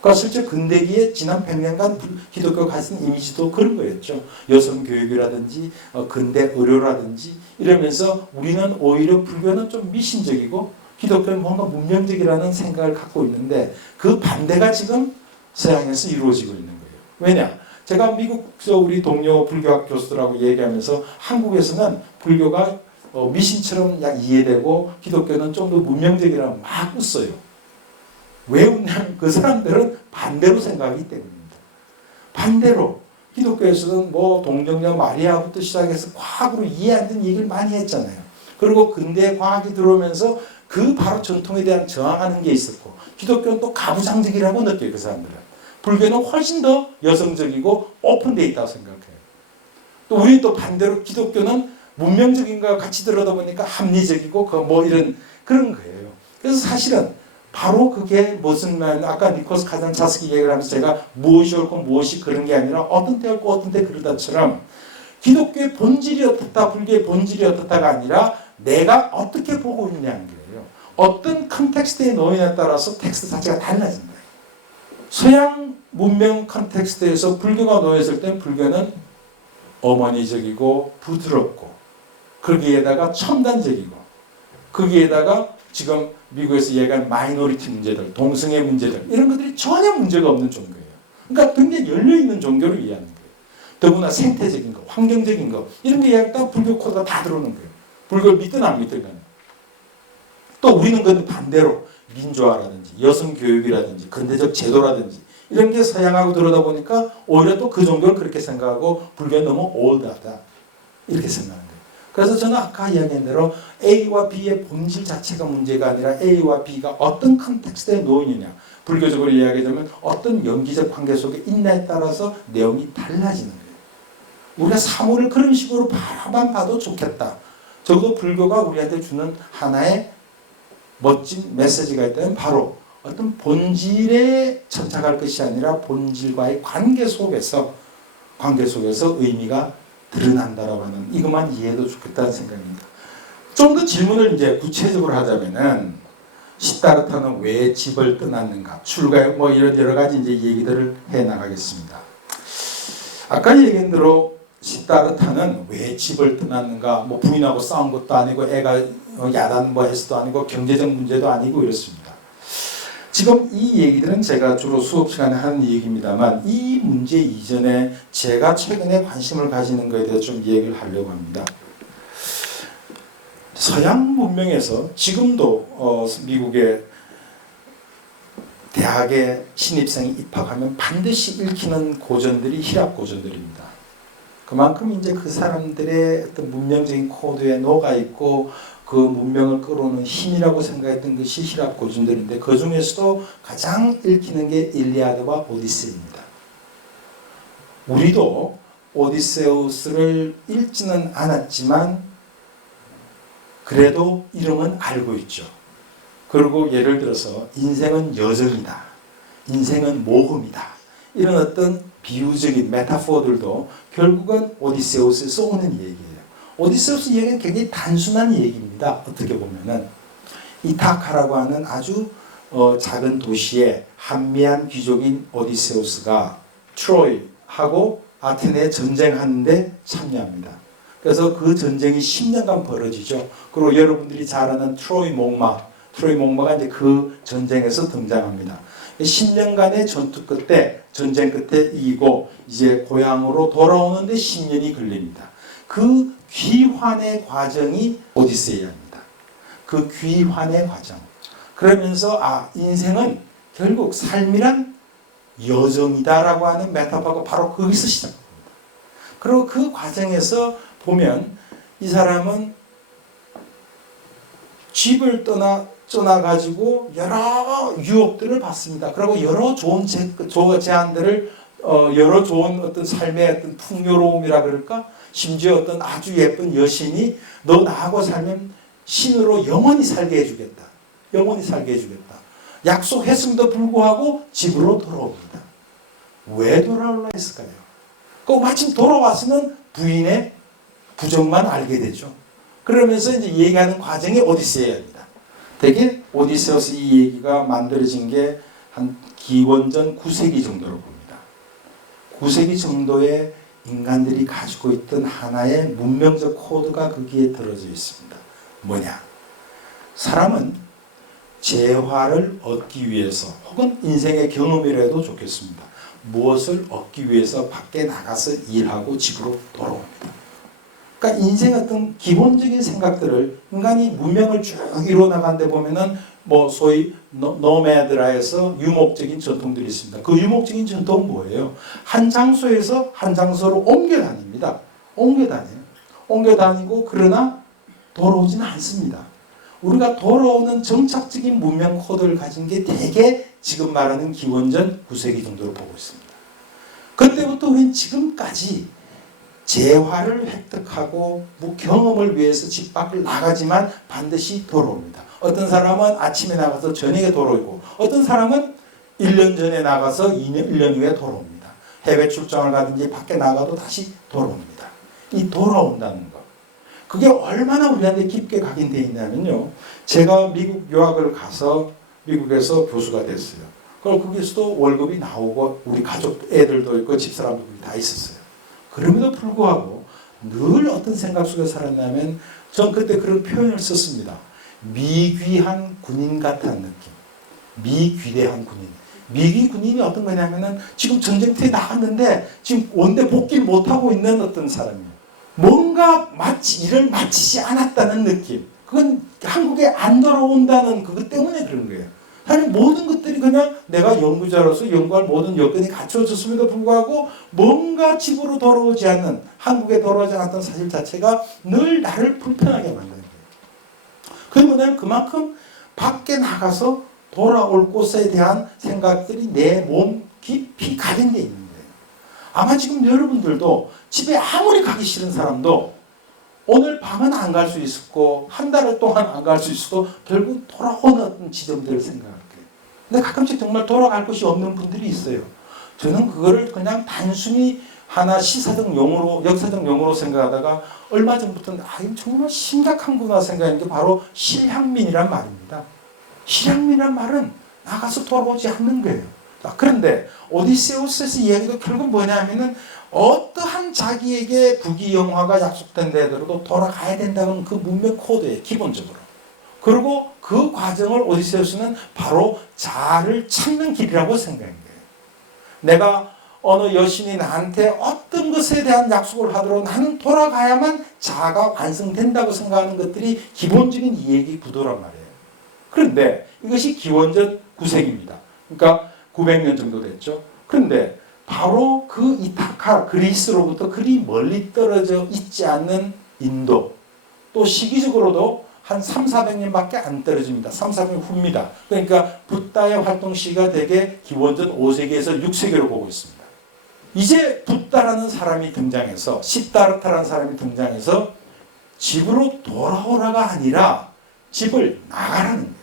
그러니까 실제 근대기에 지난 100년간 기독교가 가진 이미지도 그런 거였죠. 여성 교육이라든지 근대 의료라든지 이러면서 우리는 오히려 불교는 좀 미신적이고 기독교는 뭔가 문명적이라는 생각을 갖고 있는데 그 반대가 지금 서양에서 이루어지고 있는 거예요. 왜냐? 제가 미국에서 우리 동료 불교학 교수들하고 얘기하면서 한국에서는 불교가 미신처럼 이해되고 기독교는 좀 더 문명적이라고 막 웃어요. 왜 웃냐면 그 사람들은 반대로 생각하기 때문입니다. 반대로 기독교에서는 뭐 동정녀 마리아부터 시작해서 과학으로 이해 안 되는 얘기를 많이 했잖아요. 그리고 근대 과학이 들어오면서 그 바로 전통에 대한 저항하는 게 있었고 기독교는 또 가부장적이라고 느껴요. 그 사람들은. 불교는 훨씬 더 여성적이고 오픈되어 있다고 생각해요. 또 우리 또 반대로 기독교는 문명적인 것과 같이 들어다 보니까 합리적이고 뭐 이런 그런 거예요. 그래서 사실은 바로 그게 무슨 말 아까 니콜스 카잔차스키 얘기를 하면서 제가 무엇이 옳고 무엇이 그런 게 아니라 어떤 때 옳고 어떤 때 그러다처럼 기독교의 본질이 어떻다 불교의 본질이 어떻다가 아니라 내가 어떻게 보고 있냐는 거예요. 어떤 컨텍스트에 놓이냐에 따라서 텍스트 자체가 달라진다. 서양 문명 컨텍스트에서 불교가 놓였을 때 불교는 어머니적이고 부드럽고 거기에다가 첨단적이고 거기에다가 지금 미국에서 얘기한 마이너리티 문제들, 동성애 문제들 이런 것들이 전혀 문제가 없는 종교예요. 그러니까 굉장히 열려있는 종교를 이해하는 거예요. 더구나 생태적인 거, 환경적인 거 이런 게 이야기하다 불교 코드가 다 들어오는 거예요. 불교를 믿든 안 믿든 간에. 또 우리는 그 반대로 민주화라든지 여성교육이라든지 근대적 제도라든지 이런 게 서양하고 들어다 보니까 오히려 또 그 종교를 그렇게 생각하고 불교는 너무 올드하다 이렇게 생각하는 거예요. 그래서 저는 아까 이야기한 대로 A와 B의 본질 자체가 문제가 아니라 A와 B가 어떤 컨텍스트에 놓이느냐 불교적으로 이야기하자면 어떤 연기적 관계 속에 있냐에 따라서 내용이 달라지는 거예요. 우리가 사물을 그런 식으로 바라만 봐도 좋겠다. 적어도 불교가 우리한테 주는 하나의 멋진 메시지가 있다면 바로 어떤 본질에 천착할 것이 아니라 본질과의 관계 속에서 의미가 드러난다라고 하는 이것만 이해해도 좋겠다는 생각입니다. 좀 더 질문을 이제 구체적으로 하자면은 시다르타는 왜 집을 떠났는가? 출가 뭐 이런 여러 가지 이제 얘기들을 해 나가겠습니다. 아까 얘기한 대로 시다르타는 왜 집을 떠났는가? 뭐 부인하고 싸운 것도 아니고 애가 야단 뭐 해서도 아니고 경제적 문제도 아니고 이렇습니다. 지금 이 얘기들은 제가 주로 수업 시간에 하는 얘기입니다만 이 문제 이전에 제가 최근에 관심을 가지는 것에 대해서 좀 얘기를 하려고 합니다. 서양 문명에서 지금도 미국의 대학에 신입생이 입학하면 반드시 읽히는 고전들이 히랍 고전들입니다. 그만큼 이제 그 사람들의 어떤 문명적인 코드에 녹아 있고 그 문명을 끌어오는 힘이라고 생각했던 것이 히랍 고전들인데 그 중에서도 가장 읽히는 게 일리아드와 오디세이입니다. 우리도 오디세우스를 읽지는 않았지만 그래도 이름은 알고 있죠. 그리고 예를 들어서 인생은 여정이다. 인생은 모험이다. 이런 어떤 비유적인 메타포들도 결국은 오디세우스에서 오는 얘기예요. 오디세우스 이야기는 굉장히 단순한 얘기입니다. 어떻게 보면은 이타카라고 하는 아주 작은 도시에 한미한 귀족인 오디세우스가 트로이하고 아테네에 전쟁하는데 참여합니다. 그래서 그 전쟁이 10년간 벌어지죠. 그리고 여러분들이 잘 아는 트로이 목마가 이제 그 전쟁에서 등장합니다. 10년간의 전쟁 끝에 이기고 이제 고향으로 돌아오는데 10년이 걸립니다. 그 귀환의 과정이 오디세이아입니다. 그 귀환의 과정. 그러면서 인생은 결국 삶이란 여정이다라고 하는 메타포가 바로 거기서 시작합니다. 그리고 그 과정에서 보면 이 사람은 집을 떠나가지고 여러 유혹들을 받습니다. 그리고 여러 좋은 제안들을 여러 좋은 어떤 삶의 어떤 풍요로움이라 그럴까? 심지어 어떤 아주 예쁜 여신이 너 나하고 살면 신으로 영원히 살게 해주겠다. 영원히 살게 해주겠다. 약속했음에도 불구하고 집으로 돌아옵니다. 왜 돌아올라 했을까요? 그 마침 돌아와서는 부인의 부정만 알게 되죠. 그러면서 이제 얘기하는 과정이 오디세이아입니다. 되게 오디세우스 이 얘기가 만들어진 게 한 기원전 9세기 정도로 봅니다. 9세기 정도의 인간들이 가지고 있던 하나의 문명적 코드가 거기에 들어져 있습니다. 뭐냐? 사람은 재화를 얻기 위해서 혹은 인생의 경험이라도 좋겠습니다. 무엇을 얻기 위해서 밖에 나가서 일하고 집으로 돌아옵니다. 그러니까 인생의 어떤 기본적인 생각들을 인간이 문명을 쭉 이루어나가는데 보면은 소위 노매드라 해서 유목적인 전통들이 있습니다. 그 유목적인 전통은 뭐예요? 한 장소에서 한 장소로 옮겨 다닙니다. 옮겨 다니고 그러나 돌아오지는 않습니다. 우리가 돌아오는 정착적인 문명 코드를 가진 게 대개 지금 말하는 기원전 9세기 정도로 보고 있습니다. 그때부터 우리는 지금까지 재화를 획득하고 경험을 위해서 집 밖을 나가지만 반드시 돌아옵니다. 어떤 사람은 아침에 나가서 저녁에 돌아오고 어떤 사람은 1년 전에 나가서 1년 후에 돌아옵니다. 해외 출장을 가든지 밖에 나가도 다시 돌아옵니다. 이 돌아온다는 것. 그게 얼마나 우리한테 깊게 각인되어 있냐면요. 제가 미국 유학을 가서 미국에서 교수가 됐어요. 그럼 거기서도 월급이 나오고 우리 가족 애들도 있고 집사람도 다 있었어요. 그럼에도 불구하고 늘 어떤 생각 속에 살았냐면 전 그때 그런 표현을 썼습니다. 미귀한 군인 같다는 느낌. 미귀대한 군인. 미귀 군인이 어떤 거냐면은 지금 전쟁터에 나갔는데 지금 원대 복귀를 못하고 있는 어떤 사람이에요. 뭔가 일을 마치지 않았다는 느낌. 그건 한국에 안 돌아온다는 그것 때문에 그런 거예요. 사실 모든 것들이 그냥 내가 연구자로서 연구할 모든 여건이 갖춰졌음에도 불구하고 뭔가 집으로 돌아오지 않는, 한국에 돌아오지 않았던 사실 자체가 늘 나를 불편하게 만드는 거예요. 그게 뭐냐면 그만큼 밖에 나가서 돌아올 곳에 대한 생각들이 내 몸 깊이 각인되어 있는 거예요. 아마 지금 여러분들도 집에 아무리 가기 싫은 사람도 오늘 밤은 안 갈 수 있었고 한 달 동안 안 갈 수 있어도 결국 돌아오는 어떤 지점들을 생각할 거예요. 근데 가끔씩 정말 돌아갈 곳이 없는 분들이 있어요. 저는 그거를 그냥 단순히 하나 시사적 용어로, 역사적 용어로 생각하다가 얼마 전부터는 이거 정말 심각한구나 생각한 게 바로 실향민이란 말입니다. 실향민이란 말은 나가서 돌아오지 않는 거예요. 그런데 오디세우스에서 이야기가 결국 뭐냐면은 어떠한 자기에게 부귀영화가 약속된 데들도 돌아가야 된다는 그 문명 코드예요. 기본적으로. 그리고 그 과정을 오디세우스는 바로 자아를 찾는 길이라고 생각한 거예요. 내가 어느 여신이 나한테 어떤 것에 대한 약속을 하도록 나는 돌아가야만 자아가 완성된다고 생각하는 것들이 기본적인 이해기 구도란 말이에요. 그런데 이것이 기원전 9세기입니다. 그러니까 900년 정도 됐죠. 그런데 바로 그 이타카 그리스로부터 그리 멀리 떨어져 있지 않는 인도, 또 시기적으로도 한 300~400년밖에 안 떨어집니다. 300~400년 후입니다. 그러니까 붓다의 활동 시기가 대개 기원전 5세기에서 6세기로 보고 있습니다. 이제 붓다라는 사람이 등장해서, 시다르타라는 사람이 등장해서 집으로 돌아오라가 아니라 집을 나가라는 거예요.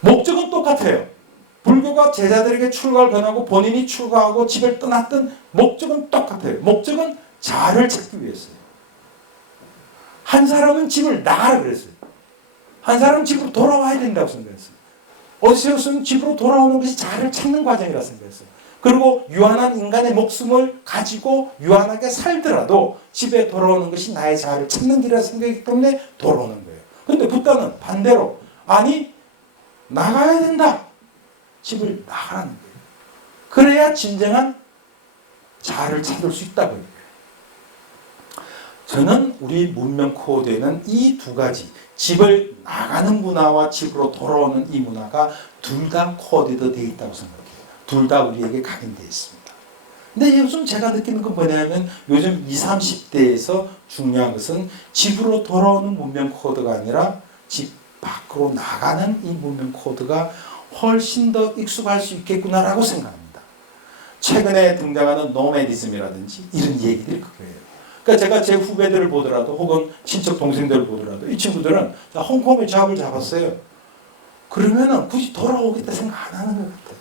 목적은 똑같아요. 불교가 제자들에게 출가를 권하고 본인이 출가하고 집을 떠났던 목적은 똑같아요. 목적은 자아를 찾기 위해서요. 한 사람은 집을 나가라 그랬어요. 한 사람은 집으로 돌아와야 된다고 생각했어요. 오디세우스는 집으로 돌아오는 것이 자아를 찾는 과정이라고 생각했어요. 그리고 유한한 인간의 목숨을 가지고 유한하게 살더라도 집에 돌아오는 것이 나의 자아를 찾는 길이라 생각했기 때문에 돌아오는 거예요. 그런데 붓다는 반대로 아니 나가야 된다. 집을 나가라는 거예요. 그래야 진정한 자아를 찾을 수 있다고 해요. 저는 우리 문명 코드에는 이 두 가지 집을 나가는 문화와 집으로 돌아오는 이 문화가 둘 다 코드되어 있다고 생각해요. 둘 다 우리에게 각인되어 있습니다. 근데 요즘 제가 느끼는 건 뭐냐면 요즘 20, 30대에서 중요한 것은 집으로 돌아오는 문명 코드가 아니라 집 밖으로 나가는 이 문명 코드가 훨씬 더 익숙할 수 있겠구나라고 생각합니다. 최근에 등장하는 노매디즘이라든지 이런 얘기들이 그거예요. 그러니까 제가 제 후배들을 보더라도 혹은 친척 동생들을 보더라도 이 친구들은 홍콩에 잡을 잡았어요. 그러면은 굳이 돌아오겠다 생각 안 하는 것 같아요.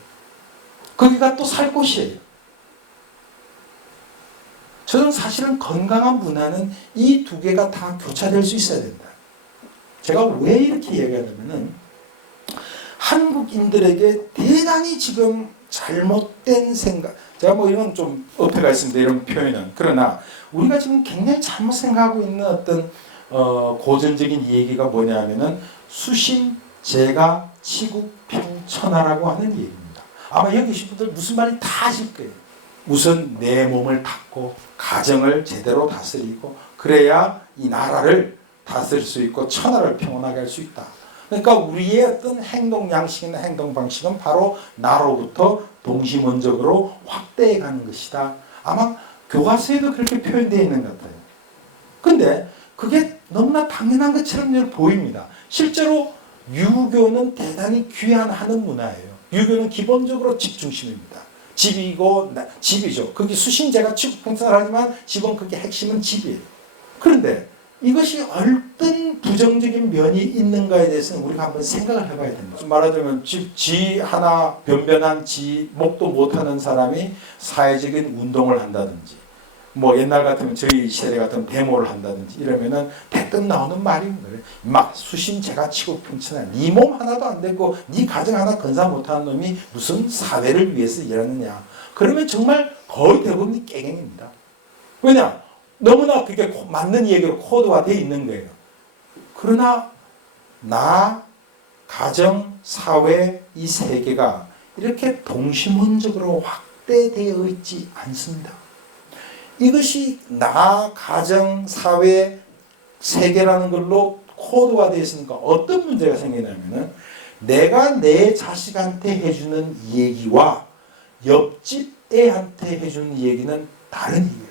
거기가 또 살 곳이에요. 저는 사실은 건강한 문화는 이 두 개가 다 교차될 수 있어야 된다. 제가 왜 이렇게 얘기하냐면은 한국인들에게 대단히 지금 잘못된 생각, 제가 뭐 이런 좀 어폐가 있습니다. 이런 표현은. 그러나 우리가 지금 굉장히 잘못 생각하고 있는 어떤 고전적인 얘기가 뭐냐면은 수신, 제가, 치국, 평천하라고 하는 얘기입니다. 아마 여기 계신 분들 무슨 말인지 다 아실 거예요. 우선 내 몸을 닦고 가정을 제대로 다스리고 그래야 이 나라를 다스릴 수 있고 천하를 평온하게 할 수 있다. 그러니까 우리의 어떤 행동 양식이나 행동 방식은 바로 나로부터 동시문적으로 확대해 가는 것이다. 아마 교과서에도 그렇게 표현되어 있는 것 같아요. 근데 그게 너무나 당연한 것처럼 보입니다. 실제로 유교는 대단히 귀환하는 문화예요. 유교는 기본적으로 집 중심입니다. 집이죠. 그게 수신제가 치국평천을 하지만 집은 그게 핵심은 집이에요. 그런데 이것이 어떤 부정적인 면이 있는가에 대해서는 우리가 한번 생각을 해봐야 됩니다. 말하자면 지 하나 변변한 지 목도 못하는 사람이 사회적인 운동을 한다든지 뭐 옛날 같으면 저희 세대 같으면 데모를 한다든지 이러면은 대뜸 나오는 말입니다. 막 수신 제가 치고 평천해. 네 몸 하나도 안 되고 네 가정 하나 건사 못하는 놈이 무슨 사회를 위해서 일하느냐. 그러면 정말 거의 대부분이 깨갱입니다. 왜냐? 너무나 그게 맞는 얘기로 코드가 되어 있는 거예요. 그러나 나, 가정, 사회 이 세 개가 이렇게 동시문적으로 확대되어 있지 않습니다. 이것이 나, 가정, 사회, 세계라는 걸로 코드가 되어 있으니까 어떤 문제가 생기냐면은 내가 내 자식한테 해주는 얘기와 옆집 애한테 해주는 얘기는 다른 얘기예요.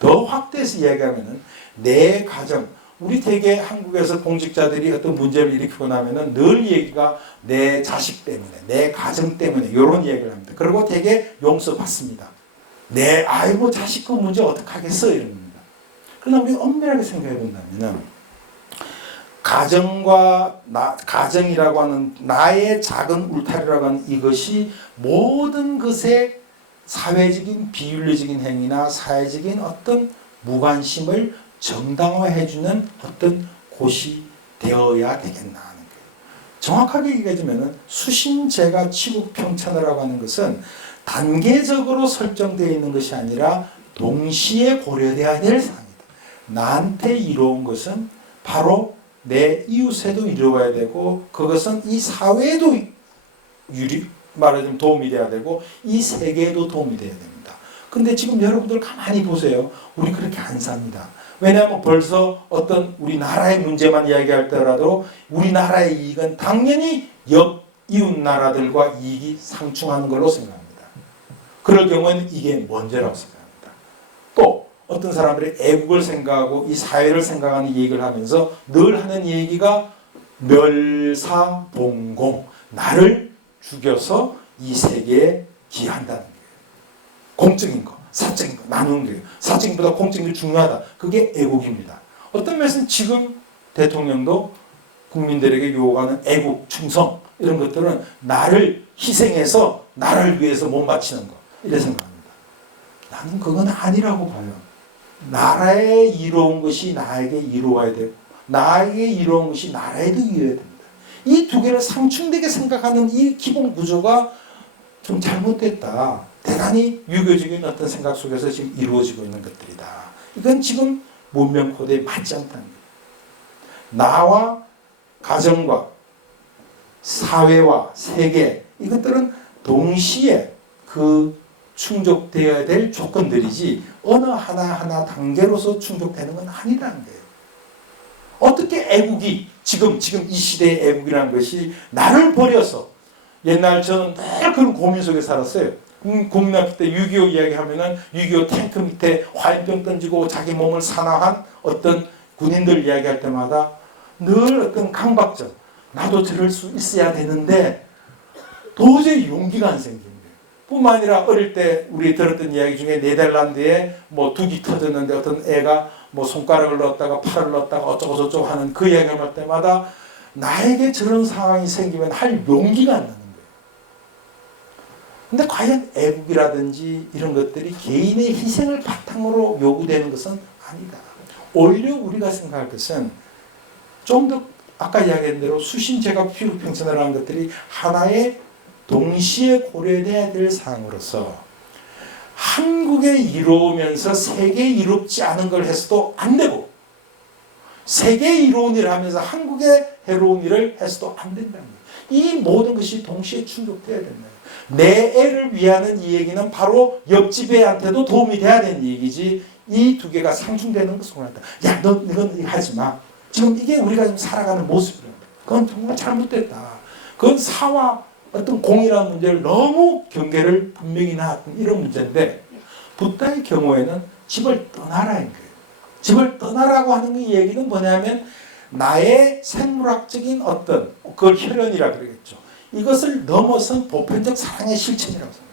더 확대해서 이야기하면은 내 가정, 우리 되게 한국에서 공직자들이 어떤 문제를 일으키고 나면은 늘 얘기가 내 자식 때문에, 내 가정 때문에 이런 얘기를 합니다. 그리고 되게 용서받습니다. 내 아이고 자식 그 문제 어떡하겠어 이럽니다. 그러나 우리 엄밀하게 생각해 본다면은 가정이라고 하는 나의 작은 울타리라고 하는 이것이 모든 것의 사회적인 비윤리적인 행위나 사회적인 어떤 무관심을 정당화해주는 어떤 곳이 되어야 되겠나 하는 거예요. 정확하게 얘기하자면 수신제가 치국평천하라고 하는 것은 단계적으로 설정되어 있는 것이 아니라 동시에 고려되어야 될 사항이다. 나한테 이로운 것은 바로 내 이웃에도 이루어야 되고 그것은 이 사회에도 말하자면 도움이 돼야 되고 이 세계에도 도움이 돼야 됩니다. 근데 지금 여러분들 가만히 보세요. 우리 그렇게 안 삽니다. 왜냐하면 벌써 어떤 우리나라의 문제만 이야기할 때라도 우리나라의 이익은 당연히 옆 이웃 나라들과 이익이 상충하는 걸로 생각합니다. 그럴 경우에는 이게 문제라고 생각합니다. 또 어떤 사람들이 애국을 생각하고 이 사회를 생각하는 얘기를 하면서 늘 하는 얘기가 멸사봉공, 나를 죽여서 이 세계에 기한다는 거예요. 공적인 거, 사적인 거 나누는 거예요. 사적인보다 공적인 게 중요하다. 그게 애국입니다. 어떤 면에서는 지금 대통령도 국민들에게 요구하는 애국, 충성 이런 것들은 나를 희생해서 나를 위해서 몸 바치는 거 이래 생각합니다. 나는 그건 아니라고 봐요. 나라에 이로운 것이 나에게 이루어야 되고 나에게 이로운 것이 나라에도 이루어야 됩니다. 이 두 개를 상충되게 생각하는 이 기본 구조가 좀 잘못됐다. 대단히 유교적인 어떤 생각 속에서 지금 이루어지고 있는 것들이다. 이건 지금 문명 코드에 맞지 않다는 거예요. 나와 가정과 사회와 세계 이것들은 동시에 그 충족되어야 될 조건들이지 어느 하나하나 단계로서 충족되는 건 아니라는 거예요. 어떻게 애국이 지금 이 시대의 애국이라는 것이 나를 버려서 옛날 저는 늘 그런 고민 속에 살았어요. 국민학교 때 6.25 이야기하면은 6.25 탱크 밑에 화염병 던지고 자기 몸을 산화한 어떤 군인들 이야기할 때마다 늘 어떤 강박점. 나도 저럴 수 있어야 되는데 도저히 용기가 안 생긴 거예요. 뿐만 아니라 어릴 때 우리 들었던 이야기 중에 네덜란드에 뭐 둑이 터졌는데 어떤 애가 뭐 손가락을 넣었다가 팔을 넣었다가 어쩌고 저쩌고 하는 그 이야기를 할 때마다 나에게 저런 상황이 생기면 할 용기가 안 나는 거예요. 근데 과연 애국이라든지 이런 것들이 개인의 희생을 바탕으로 요구되는 것은 아니다. 오히려 우리가 생각할 것은 좀 더 아까 이야기한 대로 수신제가 피부평천이라는 것들이 하나의 동시에 고려돼야 될 사항으로서 한국에 이루면서 세계에 이롭지 않은 걸 해서도 안 되고 세계에 이로운 일을 하면서 한국에 해로운 일을 해서도 안 된다는 거예요. 이 모든 것이 동시에 충족돼야 된다. 내 애를 위하는 이 얘기는 바로 옆집 애한테도 도움이 돼야 되는 얘기지 이 두 개가 상충되는 것은 아니다. 야, 너 이건 하지 마. 지금 이게 우리가 지금 살아가는 모습이다. 그건 정말 잘못됐다. 그건 사와 어떤 공이라는 문제를 너무 경계를 분명히 나왔던 이런 문제인데 붓다의 경우에는 집을 떠나라는 거예요. 집을 떠나라고 하는 이 얘기는 뭐냐면 나의 생물학적인 어떤 그걸 혈연이라 그러겠죠. 이것을 넘어선 보편적 사랑의 실천이라고 생각해요.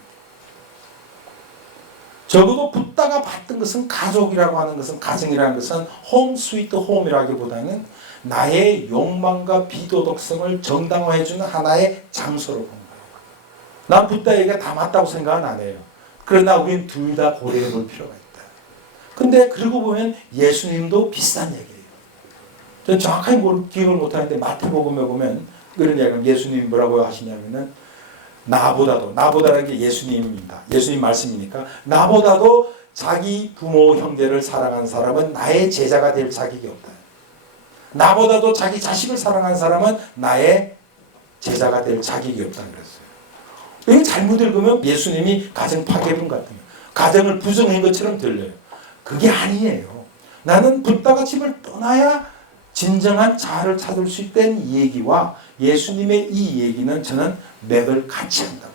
적어도 붓다가 봤던 것은 가족이라고 하는 것은 가정이라는 것은 홈 스위트 홈이라기보다는 나의 욕망과 비도덕성을 정당화해주는 하나의 장소로 본 거예요. 난 붓다 얘기가 다 맞다고 생각은 안 해요. 그러나 우리는 둘 다 고려해 볼 필요가 있다. 근데 그러고 보면 예수님도 비슷한 얘기예요. 저는 정확하게 기억을 못하는데 마태복음에 보면 그런 이야기는 예수님이 뭐라고 하시냐면은 나보다라는 게 예수님입니다. 예수님 말씀이니까 나보다도 자기 부모 형제를 사랑하는 사람은 나의 제자가 될 자격이 없다. 나보다도 자기 자식을 사랑하는 사람은 나의 제자가 될 자격이 없다 그랬어요. 이게 잘못 읽으면 예수님이 가정 파괴분 같은 거예요. 가정을 부정한 것처럼 들려요. 그게 아니에요. 나는 붓다가 집을 떠나야 진정한 자아를 찾을 수 있다는 이 얘기와 예수님의 이 얘기는 저는 맥을 같이 한다고.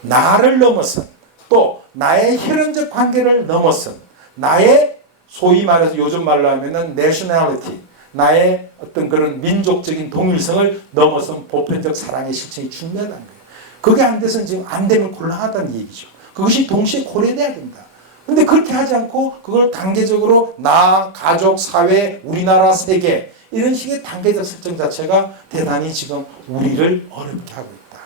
나를 넘어선 또 나의 혈연적 관계를 넘어선 나의 소위 말해서 요즘 말로 하면은 nationality 나의 어떤 그런 민족적인 동일성을 넘어선 보편적 사랑의 실천이 중요하다는 거예요. 그게 안 돼서는 지금 안 되면 곤란하다는 얘기죠. 그것이 동시에 고려돼야 된다. 근데 그렇게 하지 않고 그걸 단계적으로 나, 가족, 사회, 우리나라, 세계 이런 식의 단계적 설정 자체가 대단히 지금 우리를 어렵게 하고 있다.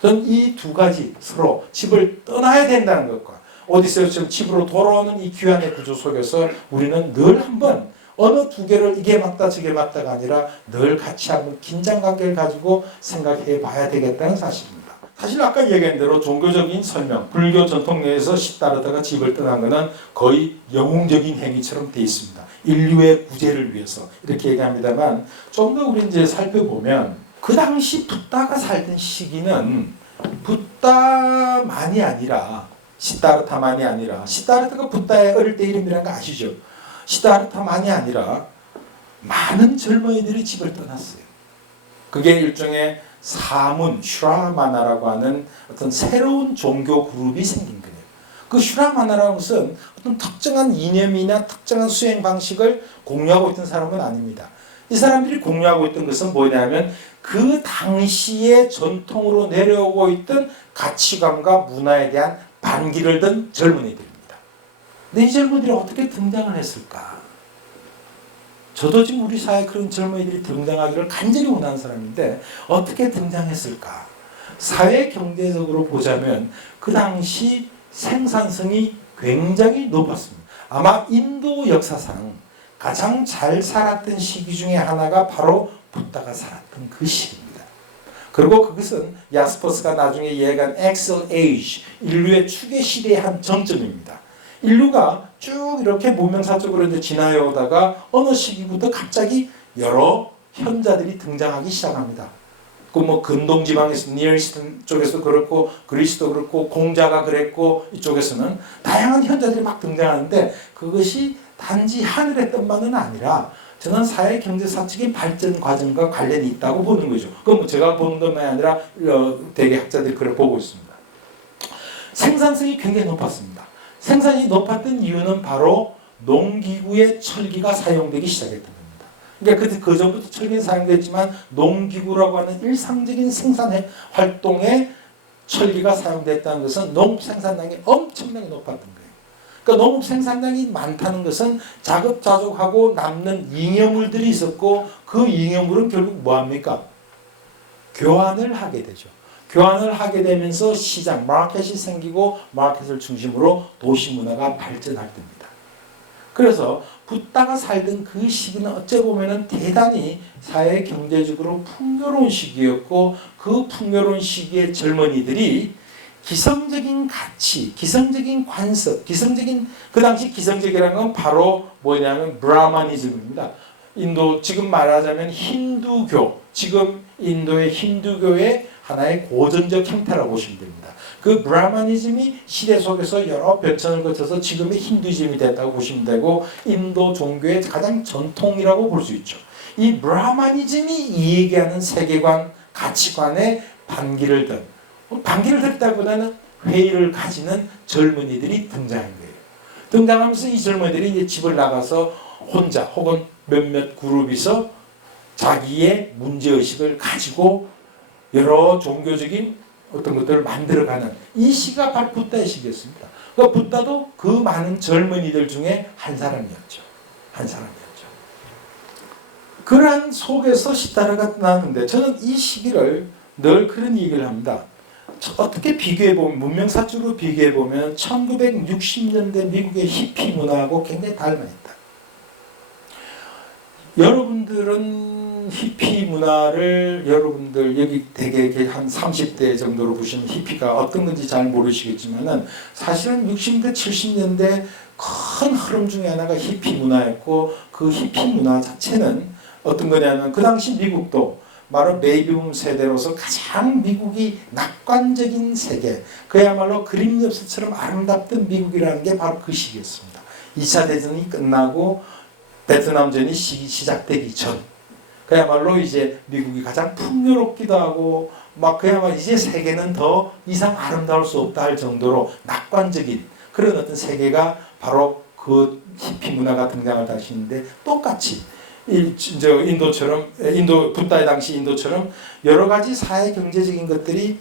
저는 이 두 가지 서로 집을 떠나야 된다는 것과 오디세우스처럼 집으로 돌아오는 이 귀환의 구조 속에서 우리는 늘 한번 어느 두 개를 이게 맞다 저게 맞다가 아니라 늘 같이 한번 긴장관계를 가지고 생각해 봐야 되겠다는 사실입니다. 사실 아까 얘기한 대로 종교적인 설명, 불교 전통 내에서 시다르다가 집을 떠난 것은 거의 영웅적인 행위처럼 되어 있습니다. 인류의 구제를 위해서 이렇게 얘기합니다만 좀 더 우리 이제 살펴보면 그 당시 붓다가 살던 시기는 붓다만이 아니라 시다르타만이 아니라 시다르타가 붓다의 어릴 때 이름이라는 거 아시죠? 시다르타만이 아니라 많은 젊은이들이 집을 떠났어요. 그게 일종의 사문, 슈라마나라고 하는 어떤 새로운 종교 그룹이 생긴 거예요. 그 슈라마나라는 것은 어떤 특정한 이념이나 특정한 수행 방식을 공유하고 있던 사람은 아닙니다. 이 사람들이 공유하고 있던 것은 뭐냐면 그 당시의 전통으로 내려오고 있던 가치관과 문화에 대한 반기를 든 젊은이들입니다. 근데 이 젊은이들이 어떻게 등장을 했을까? 저도 지금 우리 사회에 그런 젊은이들이 등장하기를 간절히 원하는 사람인데 어떻게 등장했을까? 사회 경제적으로 보자면 그 당시 생산성이 굉장히 높았습니다. 아마 인도 역사상 가장 잘 살았던 시기 중에 하나가 바로 붓다가 살았던 그 시기입니다. 그리고 그것은 야스퍼스가 나중에 이야기한 엑셀 에이지, 인류의 추계 시대의 한 정점입니다. 인류가 쭉 이렇게 문명사적으로 이제 지나여 오다가 어느 시기부터 갑자기 여러 현자들이 등장하기 시작합니다. 그 뭐 근동지방에서 니어이스트 쪽에서 그렇고 그리스도 그렇고 공자가 그랬고 이쪽에서는 다양한 현자들이 막 등장하는데 그것이 단지 하늘의 뜻만은 아니라 저는 사회 경제사적인 발전 과정과 관련이 있다고 보는 거죠. 그건 뭐 제가 보는 것만이 아니라 대개 학자들이 그걸 보고 있습니다. 생산성이 굉장히 높았습니다. 생산이 높았던 이유는 바로 농기구의 철기가 사용되기 시작했던 겁니다. 그러니까 그 전부터 철기는 사용됐지만 농기구라고 하는 일상적인 생산 활동에 철기가 사용됐다는 것은 농업 생산량이 엄청나게 높았던 거예요. 그러니까 농업 생산량이 많다는 것은 자급자족하고 남는 잉여물들이 있었고 그 잉여물은 결국 뭐합니까? 교환을 하게 되죠. 교환을 하게 되면서 시장, 마켓이 생기고 마켓을 중심으로 도시 문화가 발전할 때입니다. 그래서 붓다가 살던 그 시기는 어찌 보면 대단히 사회 경제적으로 풍요로운 시기였고 그 풍요로운 시기의 젊은이들이 기성적인 가치, 기성적인 관습, 그 당시 기성적이라는 건 바로 뭐냐면 브라마니즘입니다. 인도 지금 말하자면 힌두교, 지금 인도의 힌두교의 하나의 고전적 형태라고 보시면 됩니다. 그 브라마니즘이 시대 속에서 여러 변천을 거쳐서 지금의 힌두이즘이 됐다고 보시면 되고 인도 종교의 가장 전통이라고 볼 수 있죠. 이 브라마니즘이 이야기하는 세계관, 가치관에 반기를 들다보다는 회의를 가지는 젊은이들이 등장한 거예요. 등장하면서 이 젊은이들이 이제 집을 나가서 혼자 혹은 몇몇 그룹이서 자기의 문제의식을 가지고 여러 종교적인 어떤 것들을 만들어가는 이 시기가 바로 붓다의 시기였습니다. 그러니까 붓다도 그 많은 젊은이들 중에 한 사람이었죠. 그러한 속에서 시다라가 나왔는데 저는 이 시기를 늘 그런 얘기를 합니다. 어떻게 비교해보면 문명사적으로 비교해보면 1960년대 미국의 히피 문화하고 굉장히 닮아있다. 여러분들은 히피 문화를 여러분들 여기 대개 한 30대 정도로 보시면 히피가 어떤 건지 잘 모르시겠지만은 사실은 60년대 70년대 큰 흐름 중에 하나가 히피 문화였고 그 히피 문화 자체는 어떤 거냐면 그 당시 미국도 바로 베이비붐 세대로서 가장 미국이 낙관적인 세계, 그야말로 그림 엽서처럼 아름답던 미국이라는 게 바로 그 시기였습니다. 2차 대전이 끝나고 베트남전이 시작되기 전, 그야말로 이제 미국이 가장 풍요롭기도 하고 막 그야말로 이제 세계는 더 이상 아름다울 수 없다 할 정도로 낙관적인 그런 어떤 세계가 바로 그 히피 문화가 등장할 당시인데 똑같이 인도처럼 붓다의 당시 인도처럼 여러 가지 사회 경제적인 것들이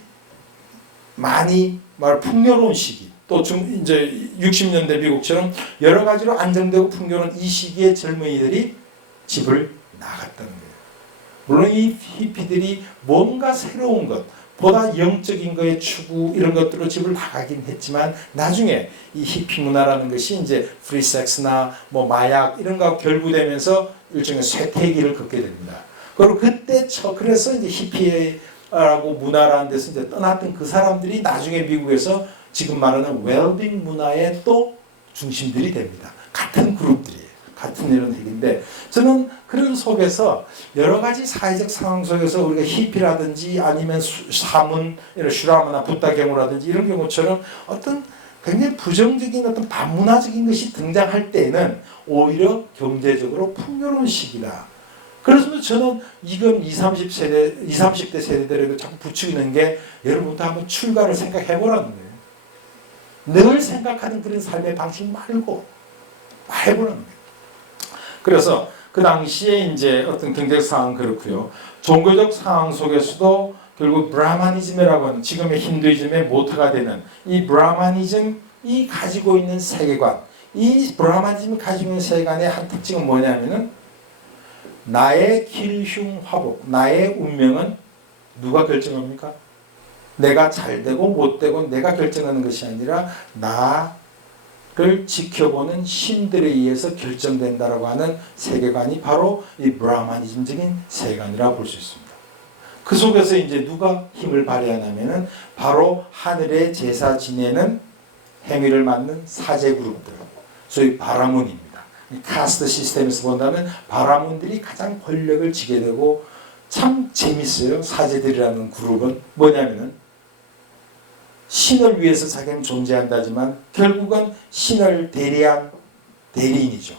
많이 풍요로운 시기, 또 이제 60년대 미국처럼 여러 가지로 안정되고 풍요로운 이 시기에 젊은이들이 집을 나갔다는 거예요. 물론 이 히피들이 뭔가 새로운 것, 보다 영적인 거에 추구 이런 것들로 집을 나가긴 했지만 나중에 이 히피 문화라는 것이 이제 프리섹스나 뭐 마약 이런 거하고 결부되면서 일종의 쇠퇴기를 걷게 됩니다. 그리고 그때 그래서 이제 히피라고 문화라는 데서 이제 떠났던 그 사람들이 나중에 미국에서 지금 말하는 웰빙 문화의 또 중심들이 됩니다. 같은 그룹들이에요. 같은 이런 얘기인데 저는 그런 속에서 여러 가지 사회적 상황 속에서 우리가 히피라든지 아니면 사문, 슈라마나 붓다 경우라든지 이런 경우처럼 어떤 굉장히 부정적인 어떤 반문화적인 것이 등장할 때에는 오히려 경제적으로 풍요로운 시기다. 그래서 저는 이건 20, 30대 세대들에게 자꾸 부추기는 게 여러분도 한번 출가를 생각해보라는 거예요. 늘 생각하는 그런 삶의 방식 말고 해보라는 거예요. 그래서 그 당시에 이제 어떤 경제적 상황 그렇고요. 종교적 상황 속에서도 결국 브라마니즘이라고 하는 지금의 힌두이즘의 모토가 되는 이 브라마니즘이 가지고 있는 세계관, 이 브라마니즘이 가지고 있는 세계관의 한 특징은 뭐냐면은 나의 길흉화복, 나의 운명은 누가 결정합니까? 내가 잘 되고 못 되고 내가 결정하는 것이 아니라 지켜보는 신들에 의해서 결정된다라고 하는 세계관이 바로 이 브라마니즘적인 세계관이라고 볼 수 있습니다. 그 속에서 이제 누가 힘을 발휘하냐면은 바로 하늘의 제사 지내는 행위를 맡는 사제 그룹들, 소위 바라문입니다. 카스트 시스템에서 본다면 바라문들이 가장 권력을 쥐게 되고 참 재밌어요. 사제들이라는 그룹은 뭐냐면은 신을 위해서 자기는 존재한다지만 결국은 신을 대리한 대리인이죠.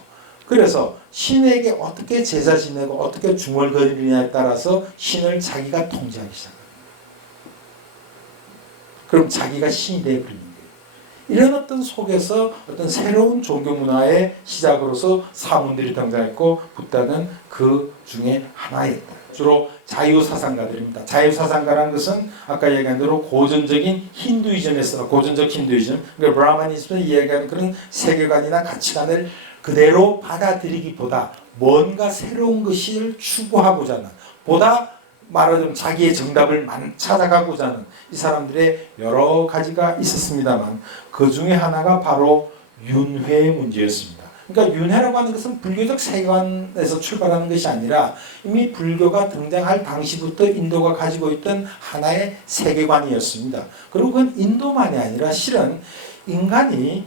그래서 신에게 어떻게 제사 지내고 어떻게 중얼거리느냐에 따라서 신을 자기가 통제하기 시작합니다. 그럼 자기가 신이 되어버리는 거예요. 이런 어떤 속에서 어떤 새로운 종교 문화의 시작으로서 사문들이 등장했고 붓다는 그 중에 하나였다. 주로 자유사상가들입니다. 자유사상가라는 것은 아까 얘기한 대로 고전적인 힌두이즘에서 고전적 힌두이즘, 그러니까 브라마니즘을 이야기하는 그런 세계관이나 가치관을 그대로 받아들이기보다 뭔가 새로운 것을 추구하고자 하는, 보다 말하자면 자기의 정답을 찾아가고자 하는 이 사람들의 여러 가지가 있었습니다만 그 중에 하나가 바로 윤회의 문제였습니다. 그러니까 윤회라고 하는 것은 불교적 세계관에서 출발하는 것이 아니라 이미 불교가 등장할 당시부터 인도가 가지고 있던 하나의 세계관이었습니다. 그리고 그건 인도만이 아니라 실은 인간이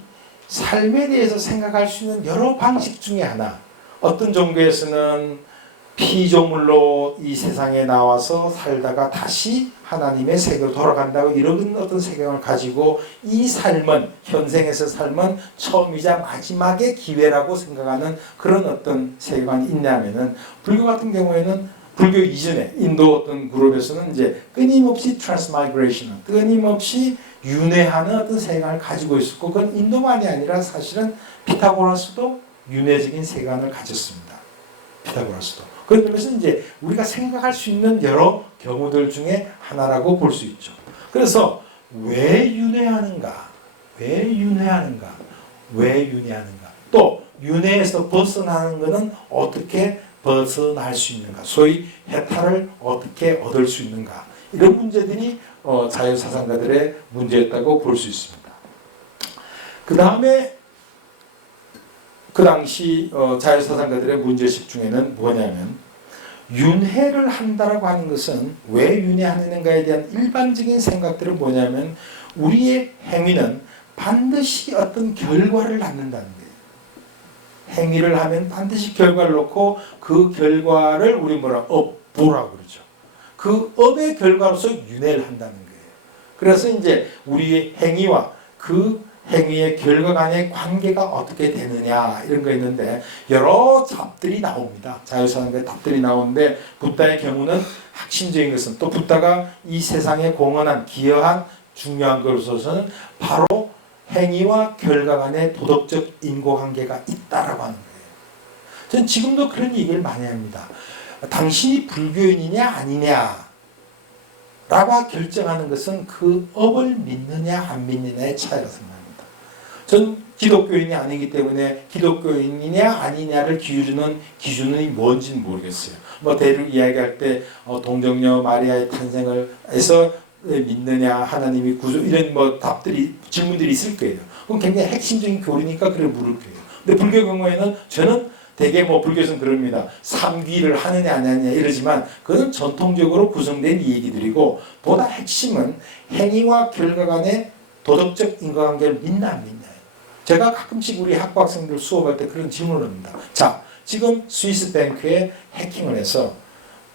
삶에 대해서 생각할 수 있는 여러 방식 중에 하나, 어떤 종교에서는 피조물로 이 세상에 나와서 살다가 다시 하나님의 세계로 돌아간다고 이런 어떤 세계관을 가지고 이 삶은, 현생에서 삶은 처음이자 마지막의 기회라고 생각하는 그런 어떤 세계관이 있냐면은 불교 같은 경우에는 불교 이전에 인도 어떤 그룹에서는 이제 끊임없이 트랜스마이그레이션, 끊임없이 윤회하는 어떤 세계관을 가지고 있었고 그건 인도만이 아니라 사실은 피타고라스도 윤회적인 세계관을 가졌습니다. 피타고라스도. 그런 점에서 이제 우리가 생각할 수 있는 여러 경우들 중에 하나라고 볼 수 있죠. 그래서 왜 윤회하는가? 왜 윤회하는가? 왜 윤회하는가? 또 윤회에서 벗어나는 것은 어떻게 벗어날 수 있는가? 소위 해탈을 어떻게 얻을 수 있는가? 이런 문제들이 자유사상가들의 문제였다고 볼 수 있습니다. 그 다음에 그 당시 자유사상가들의 문제식 중에는 뭐냐면 윤회를 한다라고 하는 것은 왜 윤회하는가에 대한 일반적인 생각들은 뭐냐면 우리의 행위는 반드시 어떤 결과를 낳는다는 거예요. 행위를 하면 반드시 결과를 놓고 그 결과를 우리 업보라고 그러죠. 그 업의 결과로서 윤회를 한다는 거예요. 그래서 이제 우리의 행위와 그 행위의 결과 간의 관계가 어떻게 되느냐 이런 거 있는데 여러 답들이 나옵니다. 자유사상가의 답들이 나오는데 붓다의 경우는 핵심적인 것은 또 붓다가 이 세상에 공헌한 기여한 중요한 것으로서는 바로 행위와 결과 간의 도덕적 인과관계가 있다라고 하는 거예요. 저는 지금도 그런 얘기를 많이 합니다. 당신이 불교인이냐 아니냐 라고 결정하는 것은 그 업을 믿느냐 안 믿느냐의 차이라고 생각합니다. 전 기독교인이 아니기 때문에 기독교인이냐 아니냐를 기준은 기준이 뭔지는 모르겠어요. 대륙 이야기할 때 동정녀 마리아의 탄생을 해서 믿느냐 하나님이 구조 이런 답들이 질문들이 있을 거예요. 그럼 굉장히 핵심적인 교리니까 그걸 물을 거예요. 근데 불교 경우에는 저는 대개 불교에서는 그럽니다. 삼귀를 하느냐 안 하느냐 이러지만 그건 전통적으로 구성된 얘기들이고 보다 핵심은 행위와 결과 간의 도덕적 인과관계를 믿나 안 믿냐. 제가 가끔씩 우리 학부학생들 수업할 때 그런 질문을 합니다. 자, 지금 스위스 뱅크에 해킹을 해서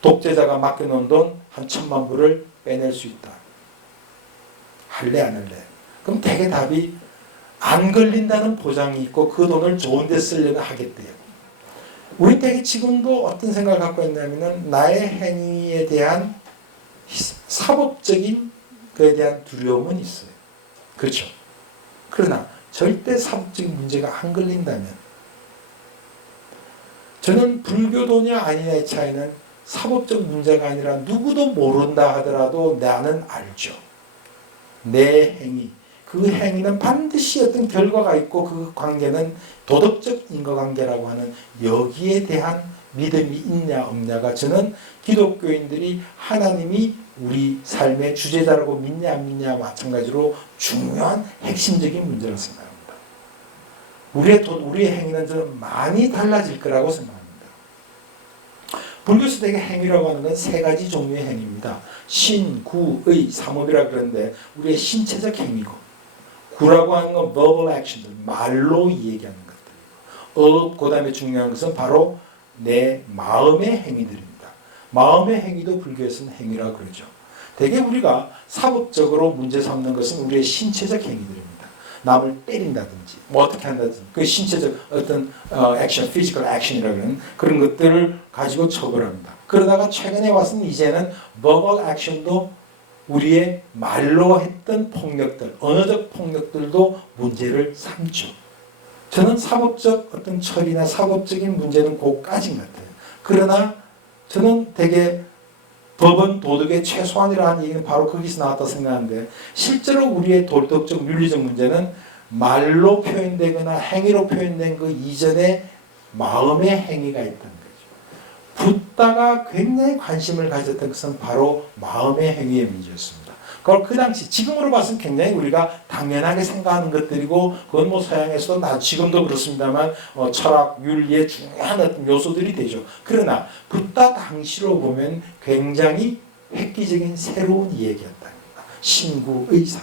독재자가 맡겨놓은 돈 한 1,000만 불을 빼낼 수 있다. 할래 안 할래? 그럼 대개 답이 안 걸린다는 보장이 있고 그 돈을 좋은 데 쓰려면 하겠대요. 우리 대개 지금도 어떤 생각을 갖고 있냐면 나의 행위에 대한 사법적인 그에 대한 두려움은 있어요. 그렇죠. 그러나 절대 사법적인 문제가 안 걸린다면 저는 불교도냐 아니냐의 차이는 사법적 문제가 아니라 누구도 모른다 하더라도 나는 알죠. 내 행위, 그 행위는 반드시 어떤 결과가 있고 그 관계는 도덕적 인과관계라고 하는 여기에 대한 믿음이 있냐 없냐가 저는 기독교인들이 하나님이 우리 삶의 주제자라고 믿냐 안 믿냐 마찬가지로 중요한 핵심적인 문제라고 생각합니다. 우리의 행위는 좀 많이 달라질 거라고 생각합니다. 불교에서 되게 행위라고 하는 건 세 가지 종류의 행위입니다. 신, 구, 의, 삼업이라 그러는데 우리의 신체적 행위고, 구라고 하는 건 verbal action들, 말로 얘기하는 것들. 그 다음에 중요한 것은 바로 내 마음의 행위들입니다. 마음의 행위도 불교에서는 행위라고 그러죠. 되게 우리가 사법적으로 문제 삼는 것은 우리의 신체적 행위들입니다. 남을 때린다든지 뭐 어떻게 한다든지 그 신체적 어떤 액션, 피지컬 액션이라고 하는 그런 것들을 가지고 처벌합니다. 그러다가 최근에 와서는 이제는 verbal action도 우리의 말로 했던 폭력들, 언어적 폭력들도 문제를 삼죠. 저는 사법적 어떤 처리나 사법적인 문제는 그거까지인 것 같아요. 그러나 저는 되게 법은 도덕의 최소한이라는 얘기는 바로 거기서 나왔다고 생각하는데 실제로 우리의 도덕적 윤리적 문제는 말로 표현되거나 행위로 표현된 그 이전에 마음의 행위가 있다는 거죠. 붓다가 굉장히 관심을 가졌던 것은 바로 마음의 행위의 문제였습니다. 그 당시 지금으로 봐서는 굉장히 우리가 당연하게 생각하는 것들이고 그건 뭐 서양에서도 지금도 그렇습니다만 철학, 윤리의 중요한 어떤 요소들이 되죠. 그러나 붓다 당시로 보면 굉장히 획기적인 새로운 얘기였다. 신구의 삶.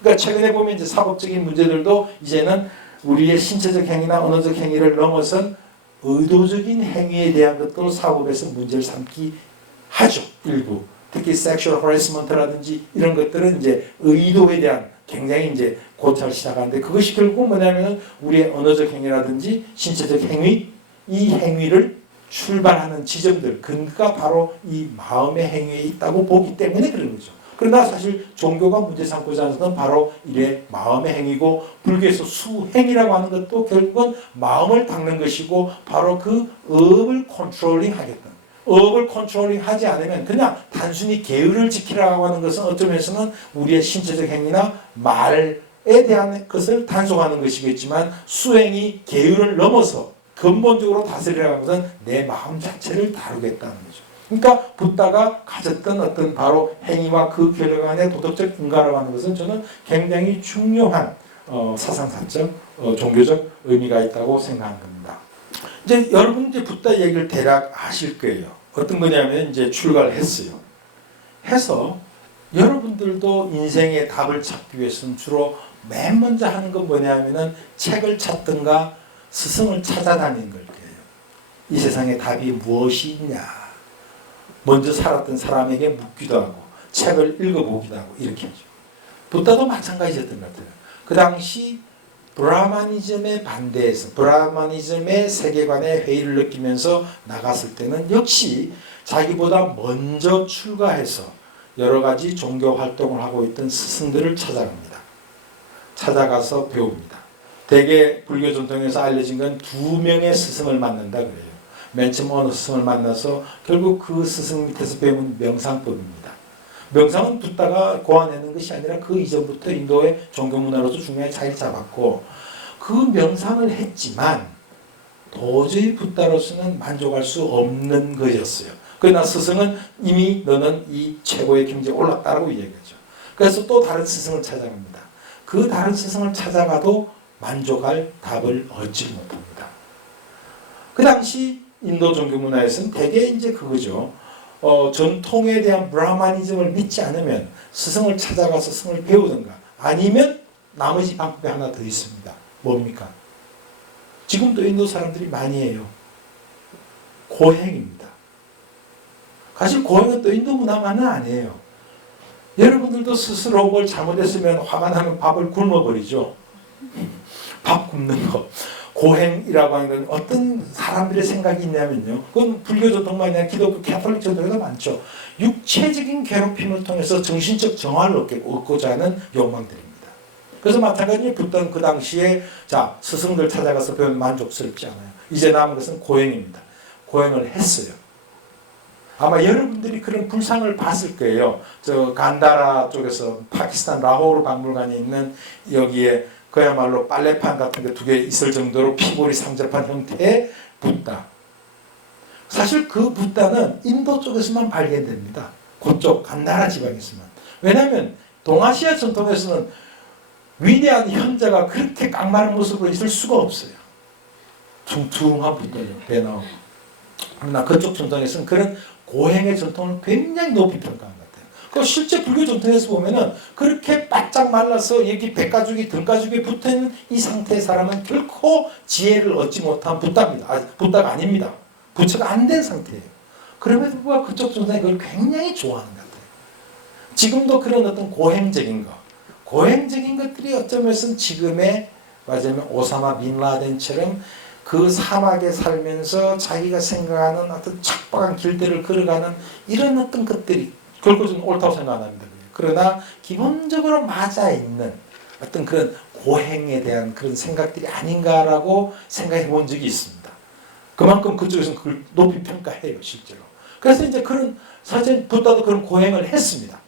그러니까 최근에 보면 이제 사법적인 문제들도 이제는 우리의 신체적 행위나 언어적 행위를 넘어선 의도적인 행위에 대한 것도 사법에서 문제를 삼기 하죠. 일부. 특히 섹슈얼 허래스먼트라든지 이런 것들은 이제 의도에 대한 굉장히 이제 고찰을 시작하는데 그것이 결국 뭐냐면 우리의 언어적 행위라든지 신체적 행위, 이 행위를 출발하는 지점들, 근거가 바로 이 마음의 행위에 있다고 보기 때문에 그런 거죠. 그러나 사실 종교가 문제 삼고자 하는 것은 바로 이래 마음의 행위고 불교에서 수행이라고 하는 것도 결국은 마음을 닦는 것이고 바로 그 업을 컨트롤링 하겠다. 업을 컨트롤링 하지 않으면 그냥 단순히 계율을 지키라고 하는 것은 어떤 면에서는 우리의 신체적 행위나 말에 대한 것을 단속하는 것이겠지만 수행이 계율을 넘어서 근본적으로 다스리라는 것은 내 마음 자체를 다루겠다는 거죠. 그러니까 붓다가 가졌던 어떤 바로 행위와 그 결과간의 도덕적 인가라고 하는 것은 저는 굉장히 중요한 사상사적, 종교적 의미가 있다고 생각하는 겁니다. 이제 여러분 이제 붓다 얘기를 대략 아실 거예요. 어떤 거냐면 이제 출가를 했어요. 해서 여러분들도 인생의 답을 찾기 위해서는 주로 맨 먼저 하는 건 뭐냐면은 책을 찾든가 스승을 찾아다니는 걸 거예요. 이 세상에 답이 무엇이 있냐. 먼저 살았던 사람에게 묻기도 하고 책을 읽어보기도 하고 이렇게 하죠. 붓다도 마찬가지였던 것 같아요. 그 당시 브라마니즘에 반대해서 브라마니즘의 세계관의 회의를 느끼면서 나갔을 때는 역시 자기보다 먼저 출가해서 여러 가지 종교 활동을 하고 있던 스승들을 찾아갑니다. 찾아가서 배웁니다. 대개 불교 전통에서 알려진 건 2명의 스승을 만난다 그래요. 맨 처음 어느 스승을 만나서 결국 그 스승 밑에서 배운 명상법입니다. 명상은 붓다가 고안해낸 것이 아니라 그 이전부터 인도의 종교 문화로서 중요하게 자리 잡았고 그 명상을 했지만 도저히 붓다로서는 만족할 수 없는 것이었어요. 그러나 스승은 이미 너는 이 최고의 경지에 올랐다라고 이야기하죠. 그래서 또 다른 스승을 찾아갑니다. 그 다른 스승을 찾아가도 만족할 답을 얻지 못합니다. 그 당시 인도 종교 문화에서는 대개 이제 그거죠. 전통에 대한 브라마니즘을 믿지 않으면 스승을 찾아가서 스승을 배우든가 아니면 나머지 방법이 하나 더 있습니다. 뭡니까? 지금도 인도 사람들이 많이 해요. 고행입니다. 사실 고행은 또 인도 문화만은 아니에요. 여러분들도 스스로 뭘 잘못했으면 화가 나면 밥을 굶어버리죠. 밥 굶는 거. 고행이라고 하는 건 어떤 사람들의 생각이 있냐면요. 그건 불교 전통만이 아니라 기독교 캐톨릭 전통에도 많죠. 육체적인 괴롭힘을 통해서 정신적 정화를 얻고자 하는 욕망들입니다. 그래서 마찬가지로 붓다는 그 당시에 자 스승들 찾아가서 배우면 만족스럽지 않아요. 이제 남은 것은 고행입니다. 고행을 했어요. 아마 여러분들이 그런 불상을 봤을 거예요. 저 간다라 쪽에서 파키스탄 라호르 박물관에 있는 여기에 그야말로 빨래판 같은 게 2개 있을 정도로 피골이 상접한 형태의 붓다. 사실 그 붓다는 인도 쪽에서만 발견됩니다. 그쪽 간다라 지방에서만. 왜냐하면 동아시아 전통에서는 위대한 현자가 그렇게 깡마른 모습으로 있을 수가 없어요. 퉁퉁한 붓대요. 배 나오고. 그러나 그쪽 전통에서는 그런 고행의 전통을 굉장히 높이 평가한 것 같아요. 그 실제 불교 전통에서 보면은 그렇게 바짝 말라서 여기 배가죽이 등가죽에 붙어있는 이 상태의 사람은 결코 지혜를 얻지 못한 붓다입니다. 붓다가 아닙니다. 부처가 안 된 상태예요. 그럼에도 불구하고 그쪽 전통이 그걸 굉장히 좋아하는 것 같아요. 지금도 그런 어떤 고행적인 것들이 어쩌면 지금의 맞으면 오사마 빈 라덴처럼 그 사막에 살면서 자기가 생각하는 어떤 척박한 길들을 걸어가는 이런 어떤 것들이 결코 저는 옳다고 생각 안 합니다. 그러나 기본적으로 맞아 있는 어떤 그런 고행에 대한 그런 생각들이 아닌가라고 생각해 본 적이 있습니다. 그만큼 그쪽에서는 그걸 높이 평가해요, 실제로. 그래서 이제 그런 사실 붓다도 그런 고행을 했습니다.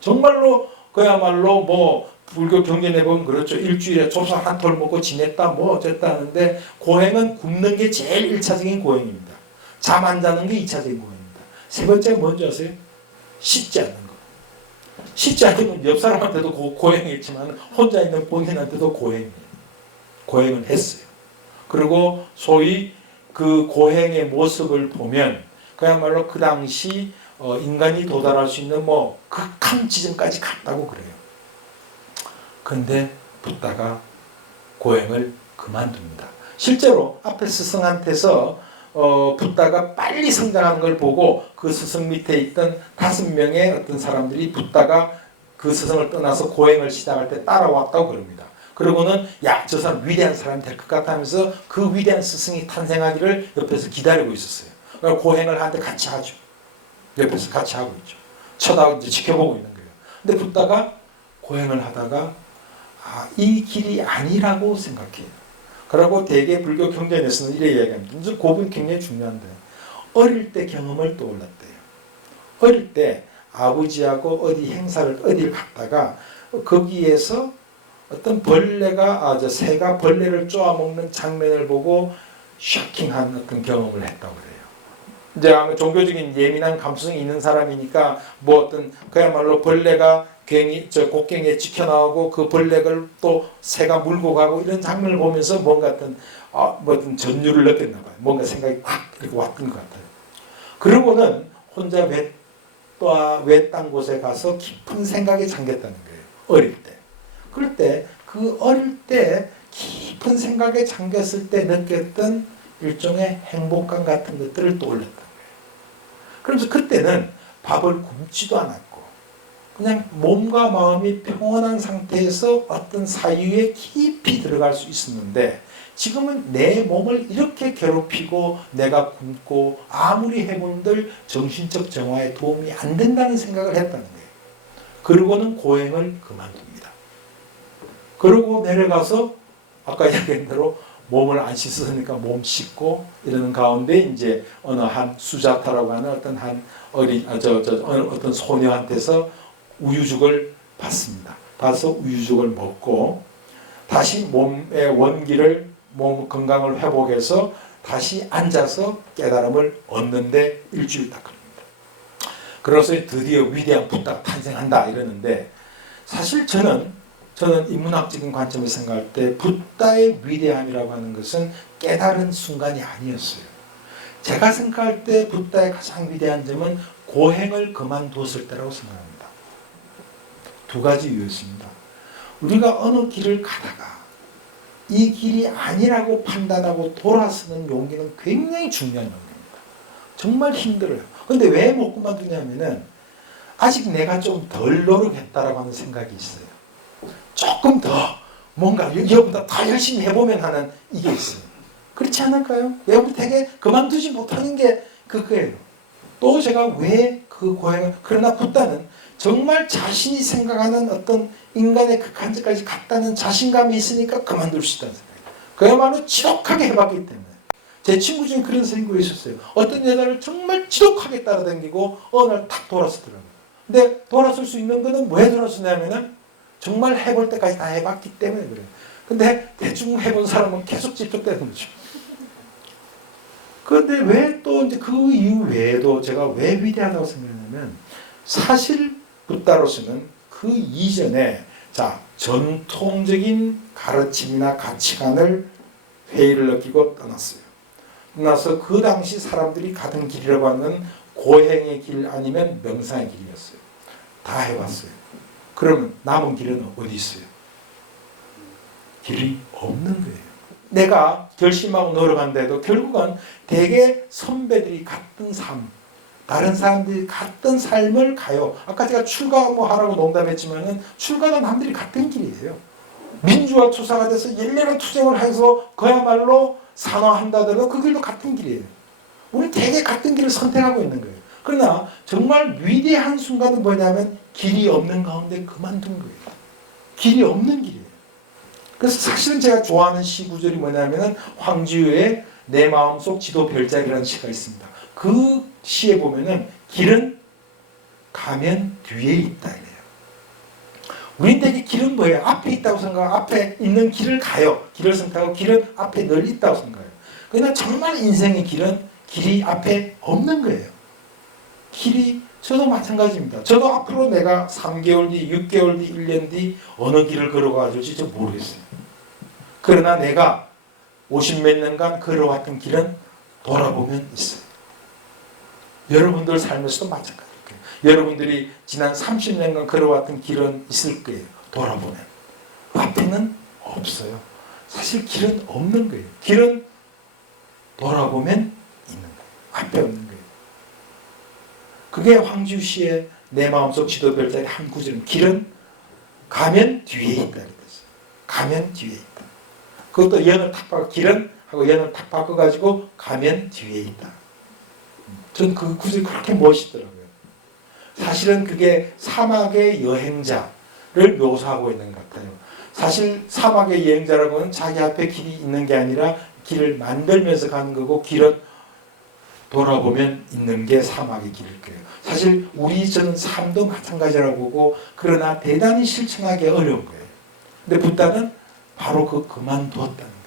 정말로 그야말로 뭐 불교 경전에 보면 그렇죠. 일주일에 조사 한 톨 먹고 지냈다 뭐 어쨌다 하는데 고행은 굶는 게 제일 1차적인 고행입니다. 잠 안 자는 게 2차적인 고행입니다. 세 번째가 뭔지 아세요? 씻지 않는 거. 씻지 않는 건 옆 사람한테도 고행했지만 혼자 있는 본인한테도 고행이에요. 고행을 했어요. 그리고 소위 그 고행의 모습을 보면 그야말로 그 당시 인간이 도달할 수 있는 뭐 극한 지점까지 갔다고 그래요. 그런데 붓다가 고행을 그만둡니다. 실제로 앞에 스승한테서 붓다가 빨리 성장하는 걸 보고 그 스승 밑에 있던 5명의 어떤 사람들이 붓다가 그 스승을 떠나서 고행을 시작할 때 따라왔다고 그럽니다. 그러고는 야, 저 사람 위대한 사람이 될 것 같아 하면서 그 위대한 스승이 탄생하기를 옆에서 기다리고 있었어요. 그러니까 고행을 하는데 같이 하죠. 옆에서 같이 하고 있죠. 쳐다보고 이제 지켜보고 있는 거예요. 근데 붓다가 고행을 하다가 이 길이 아니라고 생각해요. 그리고 대개 불교 경전에서는 이래 이야기합니다. 그 부분이 굉장히 중요한데 어릴 때 경험을 떠올랐대요. 어릴 때 아버지하고 어디 행사를 어디를 갔다가 거기에서 어떤 새가 벌레를 쪼아먹는 장면을 보고 쇼킹한 어떤 경험을 했다고 그래요. 이제 아마 종교적인 예민한 감수성이 있는 사람이니까 뭐 어떤 그야말로 벌레가 곡괭이에 찍혀 나오고 그 벌레를 또 새가 물고 가고 이런 장면을 보면서 뭔가 어떤 전율을 느꼈나 봐요. 뭔가 생각이 확 이렇게 왔던 것 같아요. 그러고는 혼자 외딴 곳에 가서 깊은 생각에 잠겼다는 거예요. 어릴 때. 그럴 때 그 어릴 때 깊은 생각에 잠겼을 때 느꼈던 일종의 행복감 같은 것들을 떠올렸다는 거예요. 그러면서 그때는 밥을 굶지도 않았고 그냥 몸과 마음이 평온한 상태에서 어떤 사유에 깊이 들어갈 수 있었는데 지금은 내 몸을 이렇게 괴롭히고 내가 굶고 아무리 해본들 정신적 정화에 도움이 안 된다는 생각을 했다는 거예요. 그러고는 고행을 그만둡니다. 그러고 내려가서 아까 이야기한 대로 몸을 안 씻으니까 몸 씻고 이러는 가운데 이제 어느 한 수자타라고 하는 어떤 어떤 소녀한테서 우유죽을 받습니다. 받아서 우유죽을 먹고 다시 몸의 원기를 몸 건강을 회복해서 다시 앉아서 깨달음을 얻는데 일주일 딱 걸립니다. 그래서 드디어 위대한 붓다가 탄생한다 이러는데 사실 저는 인문학적인 관점에서 생각할 때 붓다의 위대함이라고 하는 것은 깨달은 순간이 아니었어요. 제가 생각할 때 붓다의 가장 위대한 점은 고행을 그만두었을 때라고 생각합니다. 두 가지 이유였습니다. 우리가 어느 길을 가다가 이 길이 아니라고 판단하고 돌아서는 용기는 굉장히 중요한 용기입니다. 정말 힘들어요. 그런데 왜 못 그만두냐면은 아직 내가 좀 덜 노력했다라고 하는 생각이 있어요. 조금 더 뭔가 여기보다 더 열심히 해보면 하는 이게 있어요. 그렇지 않을까요? 왜 우리 되게 그만두지 못하는 게 그거예요. 또 제가 왜 그 고행을 그러나 붓다는 정말 자신이 생각하는 어떤 인간의 극한까지 갔다는 자신감이 있으니까 그만둘 수 있다는 생각이에요. 그야말로 지독하게 해봤기 때문에. 제 친구 중에 그런 친구가 있었어요. 어떤 여자를 정말 지독하게 따라다니고 어느 날 탁 돌아서더라고요. 근데 돌아설 수 있는 거는 왜 돌아서냐면은 정말 해볼 때까지 다 해봤기 때문에 그래요. 근데 대충 해본 사람은 계속 집중되는 거죠. 그런데 왜 또 이제 그 이유 외에도 제가 왜 위대하다고 생각하냐면 사실 붓다로서는 그 이전에 전통적인 가르침이나 가치관을 회의를 느끼고 떠났어요. 떠나서 그 당시 사람들이 가던 길이라고 하는 고행의 길 아니면 명상의 길이었어요. 다 해봤어요. 그러면 남은 길은 어디 있어요? 길이 없는 거예요. 내가 결심하고 노력한데도 결국은 대개 선배들이 갔던 삶, 다른 사람들이 갔던 삶을 가요. 아까 제가 출가 뭐 하라고 농담했지만은 출가는 남들이 갔던 길이에요. 민주화 투사가 돼서 열렬한 투쟁을 해서 그야말로 산화한다더라도 그 길도 같은 길이에요. 우리 대개 같은 길을 선택하고 있는 거예요. 그러나 정말 위대한 순간은 뭐냐면 길이 없는 가운데 그만둔 거예요. 길이 없는 길이에요. 그래서 사실은 제가 좋아하는 시 구절이 뭐냐면은 황지우의 내 마음속 지도 별자리라는 시가 있습니다. 그 시에 보면은 길은 가면 뒤에 있다 이래요. 우린 되게 길은 뭐예요? 앞에 있다고 생각하고 앞에 있는 길을 가요. 길을 선택하고 길은 앞에 늘 있다고 생각해요. 그러나 정말 인생의 길은 길이 앞에 없는 거예요. 길이 저도 마찬가지입니다. 저도 앞으로 내가 3개월 뒤, 6개월 뒤, 1년 뒤 어느 길을 걸어가 줄지 저 모르겠어요. 그러나 내가 50몇 년간 걸어왔던 길은 돌아보면 있어요. 여러분들 삶에서도 마찬가지일 거예요. 여러분들이 지난 30년간 걸어왔던 길은 있을 거예요. 돌아보면. 앞에는 없어요. 사실 길은 없는 거예요. 길은 돌아보면 있는 거예요. 앞에 없는 거예요. 그게 황지우 씨의 내 마음속 지도 별자리 한 구절은 길은 가면 뒤에 있다 그랬어요. 가면 뒤에 있다. 그것도 연을 탁 바꿔 길은 하고 연을 탁 바꿔가지고 가면 뒤에 있다. 전 그 구절이 그렇게 멋있더라고요. 사실은 그게 사막의 여행자를 묘사하고 있는 것 같아요. 사실 사막의 여행자라고는 자기 앞에 길이 있는 게 아니라 길을 만들면서 가는 거고 길은 돌아보면 있는 게 사막의 길일 거예요. 사실 저는 삶도 마찬가지라고 보고 그러나 대단히 실천하기 어려운 거예요. 근데 붓다는 바로 그만두었다는 거예요.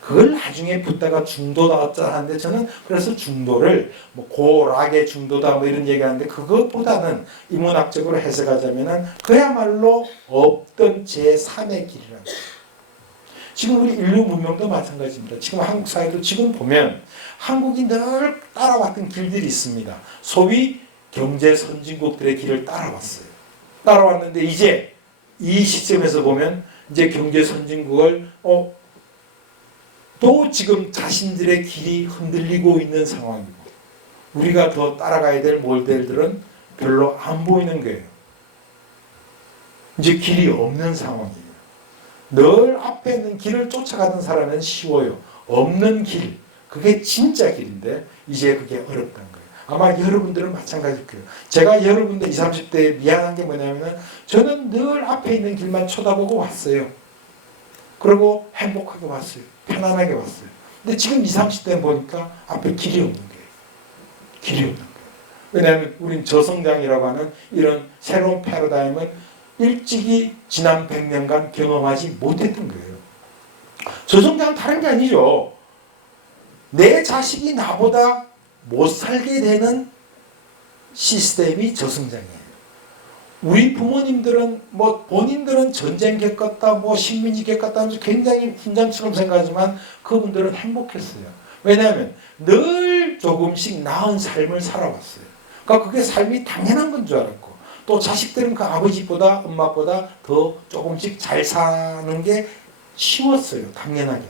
그걸 나중에 붓다가 중도다 하는데 저는 그래서 중도를 뭐 고락의 중도다 뭐 이런 얘기하는데 그것보다는 인문학적으로 해석하자면은 그야말로 없던 제3의 길이라는 거예요. 지금 우리 인류 문명도 마찬가지입니다. 지금 한국 사회도 지금 보면 한국이 늘 따라왔던 길들이 있습니다. 소위 경제 선진국들의 길을 따라왔어요. 따라왔는데 이제 이 시점에서 보면 이제 경제 선진국을 또 지금 자신들의 길이 흔들리고 있는 상황이고 우리가 더 따라가야 될 모델들은 별로 안 보이는 거예요. 이제 길이 없는 상황이에요. 늘 앞에 있는 길을 쫓아가는 사람은 쉬워요. 없는 길, 그게 진짜 길인데 이제 그게 어렵다는 거예요. 아마 여러분들은 마찬가지일 거예요. 제가 여러분들 20, 30대에 미안한 게 뭐냐면 저는 늘 앞에 있는 길만 쳐다보고 왔어요. 그리고 행복하게 왔어요. 편안하게 왔어요. 근데 지금 20, 30대는 보니까 앞에 길이 없는 거예요. 길이 없는 거예요. 왜냐하면 우린 저성장이라고 하는 이런 새로운 패러다임은 일찍이 지난 100년간 경험하지 못했던 거예요. 저성장은 다른 게 아니죠. 내 자식이 나보다 못 살게 되는 시스템이 저성장이에요. 우리 부모님들은 뭐 본인들은 전쟁 겪었다, 뭐 식민지 겪었다 하면서 굉장히 훈장처럼 생각하지만 그분들은 행복했어요. 왜냐하면 늘 조금씩 나은 삶을 살아왔어요. 그러니까 그게 삶이 당연한 건 줄 알았고 또 자식들은 그 아버지보다 엄마보다 더 조금씩 잘 사는 게 쉬웠어요. 당연하게.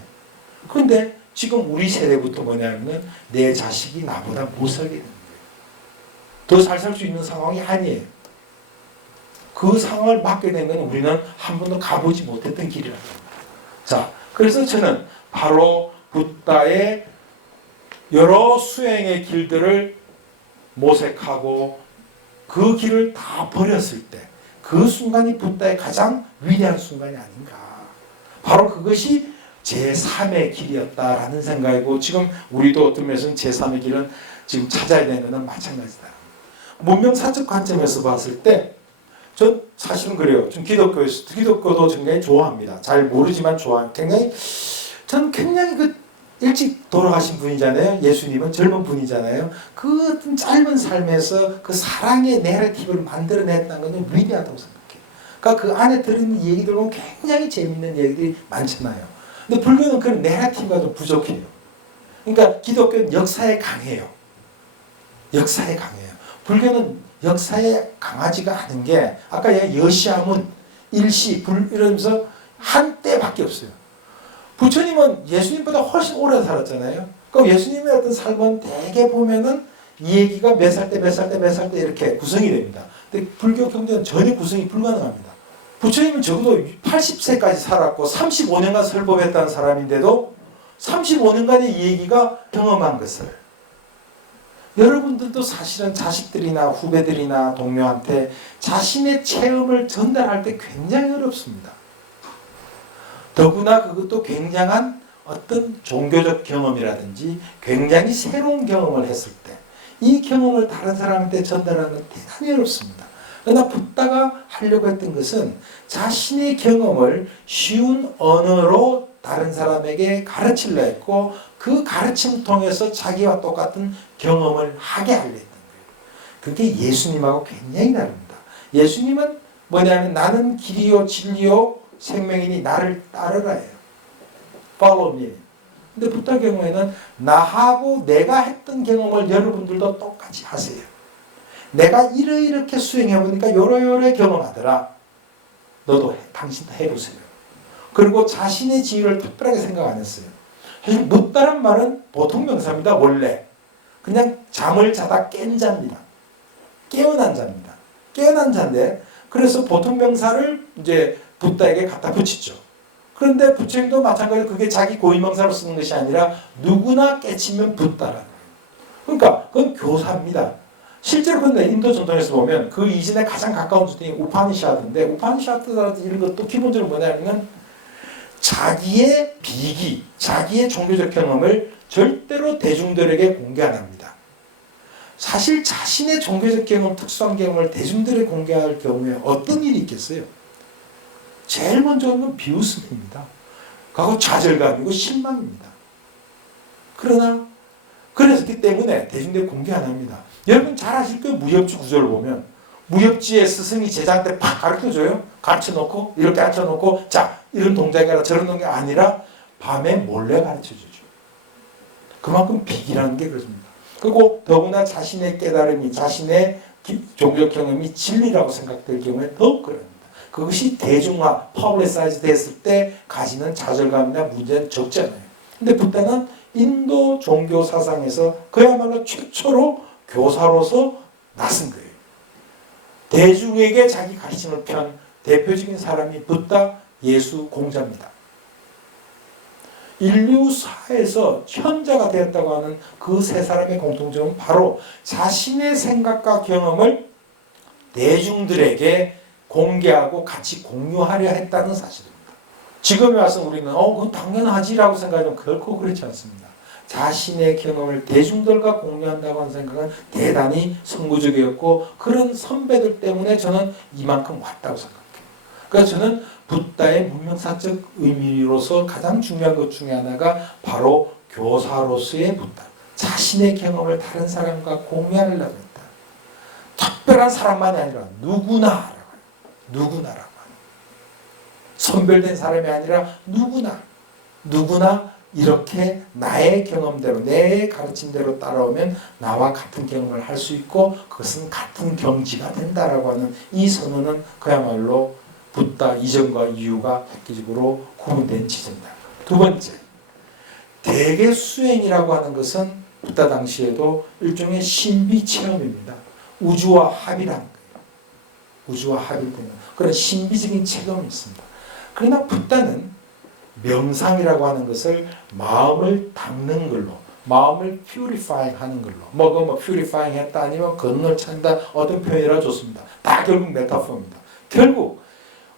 그런데 지금 우리 세대부터 뭐냐면 내 자식이 나보다 못 살게 되는 거예요. 더 잘 살 수 있는 상황이 아니에요. 그 상황을 맞게 된 건 우리는 한 번도 가보지 못했던 길이라는 겁니다. 자, 그래서 저는 바로 붓다의 여러 수행의 길들을 모색하고 그 길을 다 버렸을 때 그 순간이 붓다의 가장 위대한 순간이 아닌가. 바로 그것이 제3의 길이었다라는 생각이고 지금 우리도 어떤 면에서는 제3의 길은 지금 찾아야 되는 것은 마찬가지다. 문명사적 관점에서 봤을 때 전 사실은 그래요. 좀 기독교도 굉장히 좋아합니다. 잘 모르지만 좋아합니다. 굉장히 그 일찍 돌아가신 분이잖아요. 예수님은 젊은 분이잖아요. 그 짧은 삶에서 그 사랑의 내러티브를 만들어냈다는 것은 위대하다고 생각해요. 그러니까 그 안에 들어있는 얘기들 보면 굉장히 재미있는 얘기들이 많잖아요. 근데 불교는 그런 내러티브가 좀 부족해요. 그러니까 기독교는 역사에 강해요. 역사에 강해요. 불교는 역사에 강하지가 않은 게 아까 여시아문, 일시, 불 이러면서 한때밖에 없어요. 부처님은 예수님보다 훨씬 오래 살았잖아요. 그럼 예수님의 어떤 삶은 대개 보면은 이 얘기가 몇 살 때 몇 살 때 몇 살 때 이렇게 구성이 됩니다. 근데 불교 경전은 전혀 구성이 불가능합니다. 부처님은 적어도 80세까지 살았고 35년간 설법했다는 사람인데도 35년간의 이 얘기가 경험한 것을 여러분들도 사실은 자식들이나 후배들이나 동료한테 자신의 체험을 전달할 때 굉장히 어렵습니다. 더구나 그것도 굉장한 어떤 종교적 경험이라든지 굉장히 새로운 경험을 했을 때 이 경험을 다른 사람한테 전달하는 건 대단히 어렵습니다. 그러나 붓다가 하려고 했던 것은 자신의 경험을 쉬운 언어로 다른 사람에게 가르치려 했고 그 가르침을 통해서 자기와 똑같은 경험을 하게 하려 했던 거예요. 그게 예수님하고 굉장히 다릅니다. 예수님은 뭐냐면 나는 길이요 진리요 생명이니 나를 따르라 해요. Follow me. 근데 붓다 경우에는 나하고 내가 했던 경험을 여러분들도 똑같이 하세요. 내가 이렇게 수행해보니까 요래 경험하더라. 너도 당신도 해보세요. 그리고 자신의 지위를 특별하게 생각 안 했어요. 사실 묻다란 말은 보통 명사입니다. 원래 그냥 잠을 자다 깬 자입니다. 깨어난 자입니다. 깨어난 자인데 그래서 보통 명사를 이제 붓다에게 갖다 붙이죠. 그런데 부처님도 마찬가지로 그게 자기 고유명사로 쓰는 것이 아니라 누구나 깨치면 붓다라는 거예요. 그러니까 그건 교사입니다. 실제로 근데 인도 전통에서 보면 그 이전에 가장 가까운 전통이 우파니샤드인데 우파니샤드라든지 이런 것도 기본적으로 뭐냐면 자기의 비기, 자기의 종교적 경험을 절대로 대중들에게 공개 안 합니다. 사실 자신의 종교적 경험, 특수한 경험을 대중들에게 공개할 경우에 어떤 일이 있겠어요? 제일 먼저 하는 건 비웃음입니다. 그리고 좌절감이고 실망입니다. 그러나 그랬기 때문에 대중들에게 공개 안 합니다. 여러분 잘 아실 거예요. 무협지 구조를 보면 무협지의 스승이 제자한테 팍 가르쳐줘요. 가르쳐놓고 이렇게 가르쳐놓고 자 이런 동작이라 저런 동작이 아니라 밤에 몰래 가르쳐주죠. 그만큼 비기라는 게 그렇습니다. 그리고 더구나 자신의 깨달음이 자신의 종교적 경험이 진리라고 생각될 경우에 더욱 그럽니다. 그것이 대중화, 퍼블리사이즈 됐을 때 가지는 좌절감이나 문제는 적잖아요. 근데 붓다는 인도 종교 사상에서 그야말로 최초로 교사로서 나선 거예요. 대중에게 자기 가르침을 편 대표적인 사람이 붓다 예수 공자입니다. 인류사에서 현자가 되었다고 하는 그 세 사람의 공통점은 바로 자신의 생각과 경험을 대중들에게 공개하고 같이 공유하려 했다는 사실입니다. 지금에 와서 우리는 그건 당연하지라고 생각하면 결코 그렇지 않습니다. 자신의 경험을 대중들과 공유한다고 하는 생각은 대단히 선구적이었고 그런 선배들 때문에 저는 이만큼 왔다고 생각해요. 그래서 저는 붓다의 문명사적 의미로서 가장 중요한 것 중에 하나가 바로 교사로서의 붓다. 자신의 경험을 다른 사람과 공유하려고 했다. 특별한 사람만이 아니라 누구나라고 선별된 사람이 아니라 누구나 이렇게 나의 경험대로 내 가르침대로 따라오면 나와 같은 경험을 할 수 있고 그것은 같은 경지가 된다라고 하는 이 선언은 그야말로 붓다 이전과 이후가 획기적으로 구분된 지점이다. 두 번째, 대개 수행이라고 하는 것은 붓다 당시에도 일종의 신비 체험입니다. 우주와 합이라는 거예요. 우주와 합일되는 그런 신비적인 체험이 있습니다. 그러나 붓다는 명상이라고 하는 것을 마음을 닦는 걸로, 마음을 퓨리파잉 하는 걸로, 뭐 퓨리파잉 했다 아니면 건너를 찾는다 어떤 표현이라 좋습니다. 다 결국 메타포입니다. 결국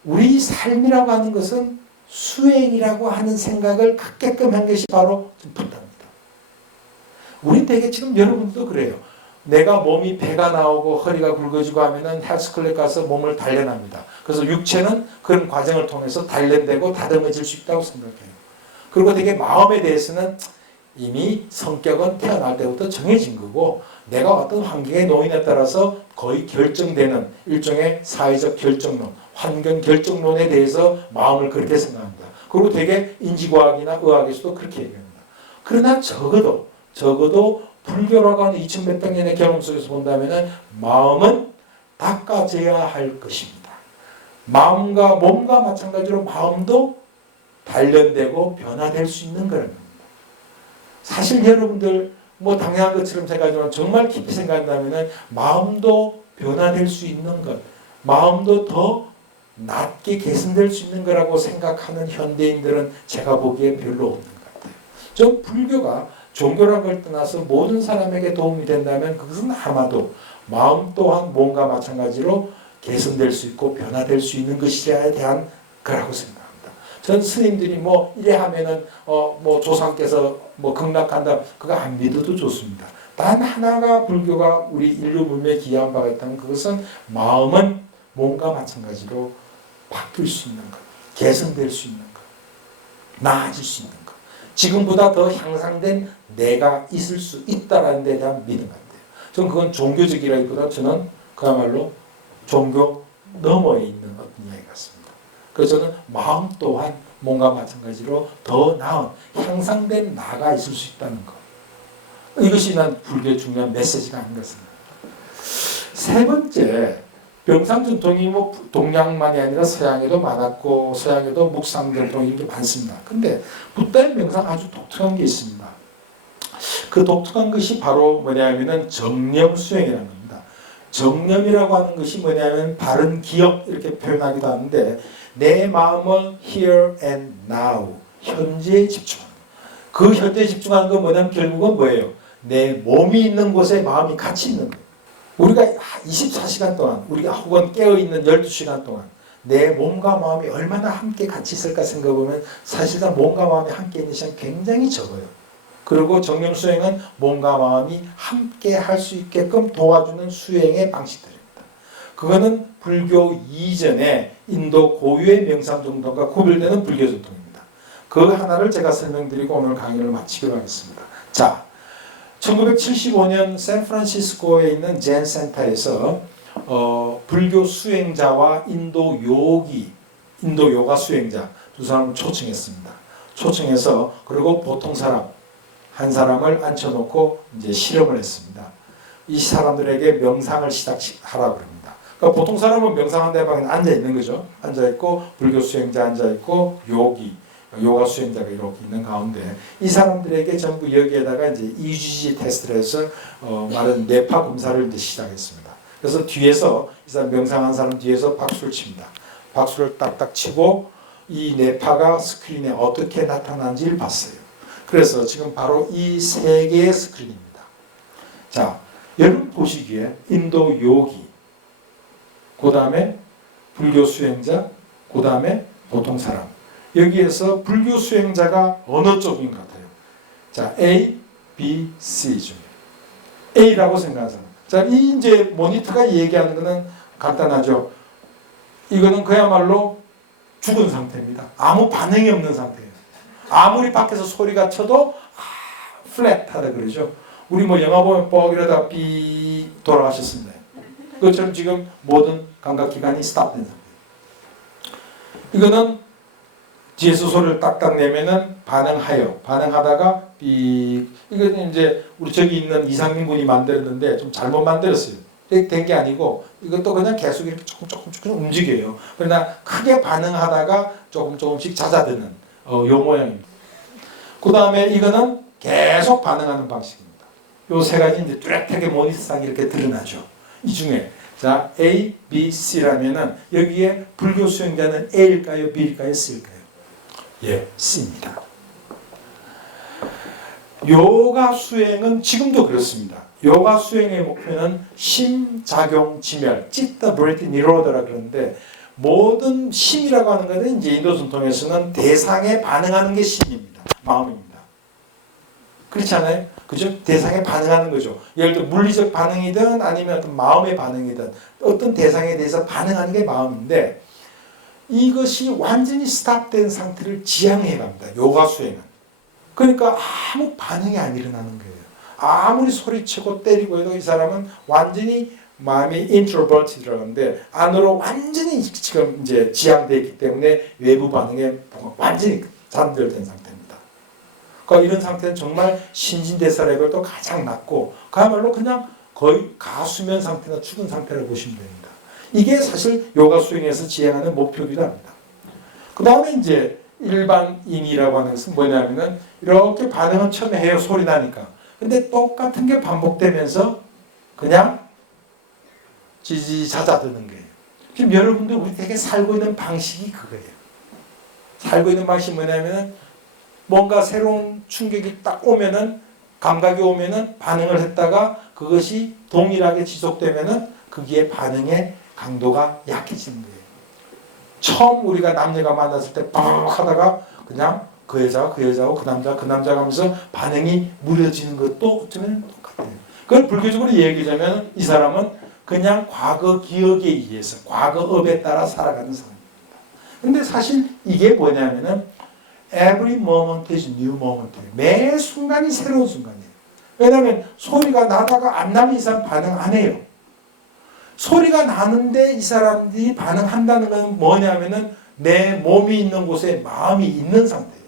우리 삶이라고 하는 것은 수행이라고 하는 생각을 갖게끔 한 것이 바로 붓다입니다. 우리 되게 지금 여러분도 그래요. 내가 몸이 배가 나오고 허리가 굵어지고 하면은 헬스클럽 가서 몸을 단련합니다. 그래서 육체는 그런 과정을 통해서 단련되고 다듬어질 수 있다고 생각해요. 그리고 되게 마음에 대해서는 이미 성격은 태어날 때부터 정해진 거고 내가 어떤 환경에 놓인에 따라서 거의 결정되는 일종의 사회적 결정론, 환경 결정론에 대해서 마음을 그렇게 생각합니다. 그리고 되게 인지과학이나 의학에서도 그렇게 얘기합니다. 그러나 적어도 불교라고 하는 2000몇 년의 경험 속에서 본다면 마음은 닦아져야 할 것입니다. 마음과 몸과 마찬가지로 마음도 단련되고 변화될 수 있는 거라는 겁니다. 사실 여러분들 뭐 당연한 것처럼 생각하지만 정말 깊이 생각한다면 마음도 변화될 수 있는 것, 마음도 더 낮게 개선될 수 있는 거라고 생각하는 현대인들은 제가 보기에 별로 없는 것 같아요. 좀 불교가 종교라는 걸 떠나서 모든 사람에게 도움이 된다면 그것은 아마도 마음 또한 몸과 마찬가지로 개선될 수 있고 변화될 수 있는 것이라에 대한 거라고 생각합니다. 전 스님들이 뭐 이래 하면은 뭐 조상께서 뭐 극락한다 그거 안 믿어도 좋습니다. 단 하나가 불교가 우리 인류 문명에 기여한 바가 있다면 그것은 마음은 몸과 마찬가지로 바뀔 수 있는 것, 개선될 수 있는 것, 나아질 수 있는 것, 지금보다 더 향상된 내가 있을 수 있다라는 데 대한 믿음 같아요. 저는 그건 종교적이라기보다 저는 그야말로 종교 너머에 있는 어떤 이야기 같습니다. 그래서 저는 마음 또한 몸과 마찬가지로 더 나은 향상된 나가 있을 수 있다는 것. 이것이 난 불교의 중요한 메시지가 아닌가 생각합니다. 세 번째, 명상 전통이 뭐 동양만이 아니라 서양에도 많았고 서양에도 묵상 전통이 이렇게 많습니다. 근데 붓다의 명상 아주 독특한 게 있습니다. 그 독특한 것이 바로 뭐냐면은 정념 수행이라는 겁니다. 정념이라고 하는 것이 뭐냐면 바른 기억 이렇게 표현하기도 하는데 내 마음을 here and now 현재에 집중하는 그 현재에 집중하는 건 뭐냐면 결국은 뭐예요? 내 몸이 있는 곳에 마음이 같이 있는 거예요. 우리가 24시간 동안 우리가 혹은 깨어있는 12시간 동안 내 몸과 마음이 얼마나 함께 같이 있을까 생각해보면 사실상 몸과 마음이 함께 있는 시간 굉장히 적어요. 그리고 정념 수행은 몸과 마음이 함께 할 수 있게끔 도와주는 수행의 방식들입니다. 그거는 불교 이전에 인도 고유의 명상 정도가 구별되는 불교 전통입니다. 그 하나를 제가 설명드리고 오늘 강의를 마치기로 하겠습니다. 자, 1975년 샌프란시스코에 있는 젠 센터에서 불교 수행자와 인도 요가 수행자 두 사람을 초청했습니다. 초청해서 그리고 보통 사람 한 사람을 앉혀놓고 이제 실험을 했습니다. 이 사람들에게 명상을 시작하라고 합니다. 그러니까 보통 사람은 명상하는 방에 앉아 있는 거죠. 앉아 있고 불교 수행자 앉아 있고 요가 수행자가 이렇게 있는 가운데 이 사람들에게 전부 여기에다가 이제 EEG 테스트를 해서 말은 뇌파 검사를 이제 시작했습니다. 그래서 뒤에서 이 사람 명상한 사람 뒤에서 박수를 칩니다. 박수를 딱딱 치고 이 뇌파가 스크린에 어떻게 나타나는지를 봤어요. 그래서 지금 바로 이 세 개의 스크린입니다. 자, 여러분 보시기에 인도 요기, 그 다음에 불교 수행자, 그 다음에 보통 사람. 여기에서 불교 수행자가 어느 쪽인 것 같아요? 자, A, B, C 중에 A라고 생각하잖아요. 자, 이 이제 모니터가 얘기하는 것은 간단하죠. 이거는 그야말로 죽은 상태입니다. 아무 반응이 없는 상태예요. 아무리 밖에서 소리가 쳐도 플랫하다 그러죠. 우리 뭐 영화 보면 뻑 이러다 삐 돌아가셨습니다. 그것처럼 지금 모든 감각기관이 스탑된 상태예요. 이거는 뒤에서 소리를 딱딱 내면은 반응하다가 삐 이거는 이제 우리 저기 있는 이상민 군이 만들었는데 좀 잘못 만들었어요. 된 게 아니고 이것도 그냥 계속 이렇게 조금 움직여요. 그러나 크게 반응하다가 조금씩 잦아드는 요 모양입니다. 그 다음에 이거는 계속 반응하는 방식입니다. 요 세 가지 이제 뚜렷하게 모니터상에 이렇게 드러나죠. 이 중에 자 A, B, C라면은 여기에 불교 수행자는 A일까요, B일까요, C일까요? 예, C입니다. 요가 수행은 지금도 그렇습니다. 요가 수행의 목표는 심작용지멸, 치tta 브리티 니로다라 그러는데 모든 심이라고 하는 것은 이제 인도 전통에서는 대상에 반응하는 게 심입니다. 마음입니다. 그렇지 않아요? 그죠? 대상에 반응하는 거죠. 예를 들어 물리적 반응이든 아니면 어떤 마음의 반응이든 어떤 대상에 대해서 반응하는 게 마음인데 이것이 완전히 스탑된 상태를 지향해 갑니다. 요가 수행은. 그러니까 아무 반응이 안 일어나는 거예요. 아무리 소리치고 때리고 해도 이 사람은 완전히 마음이 introverted라고 하는데 안으로 완전히 지금 이제 지향되어 있기 때문에 외부 반응에 완전히 단절된 상태입니다. 그러니까 이런 상태는 정말 신진대사량도 가장 낮고 그야말로 그냥 거의 가수면 상태나 죽은 상태라고 보시면 됩니다. 이게 사실 요가 수행에서 지향하는 목표이기도 합니다. 그 다음에 이제 일반인이라고 하는 것은 뭐냐면은 이렇게 반응은 처음에 해요. 소리 나니까. 근데 똑같은 게 반복되면서 그냥 지지자자드는 거예요. 지금 여러분들 우리 되게 살고 있는 방식이 그거예요. 살고 있는 방식이 뭐냐면은 뭔가 새로운 충격이 딱 오면은 감각이 오면은 반응을 했다가 그것이 동일하게 지속되면은 거기에 반응의 강도가 약해지는 거예요. 처음 우리가 남녀가 만났을 때 빡 하다가 그냥 그 여자가 그 여자고 그 남자가 하면서 반응이 무뎌지는 것도 어쩌면 똑같아요. 그걸 불교적으로 얘기하자면 이 사람은 그냥 과거 기억에 의해서 과거업에 따라 살아가는 사람입니다. 근데 사실 이게 뭐냐면은 every moment is new moment. 매 순간이 새로운 순간이에요. 왜냐하면 소리가 나다가 안 나면 이 사람 반응 안 해요. 소리가 나는데 이 사람들이 반응한다는 건 뭐냐면은 내 몸이 있는 곳에 마음이 있는 상태예요.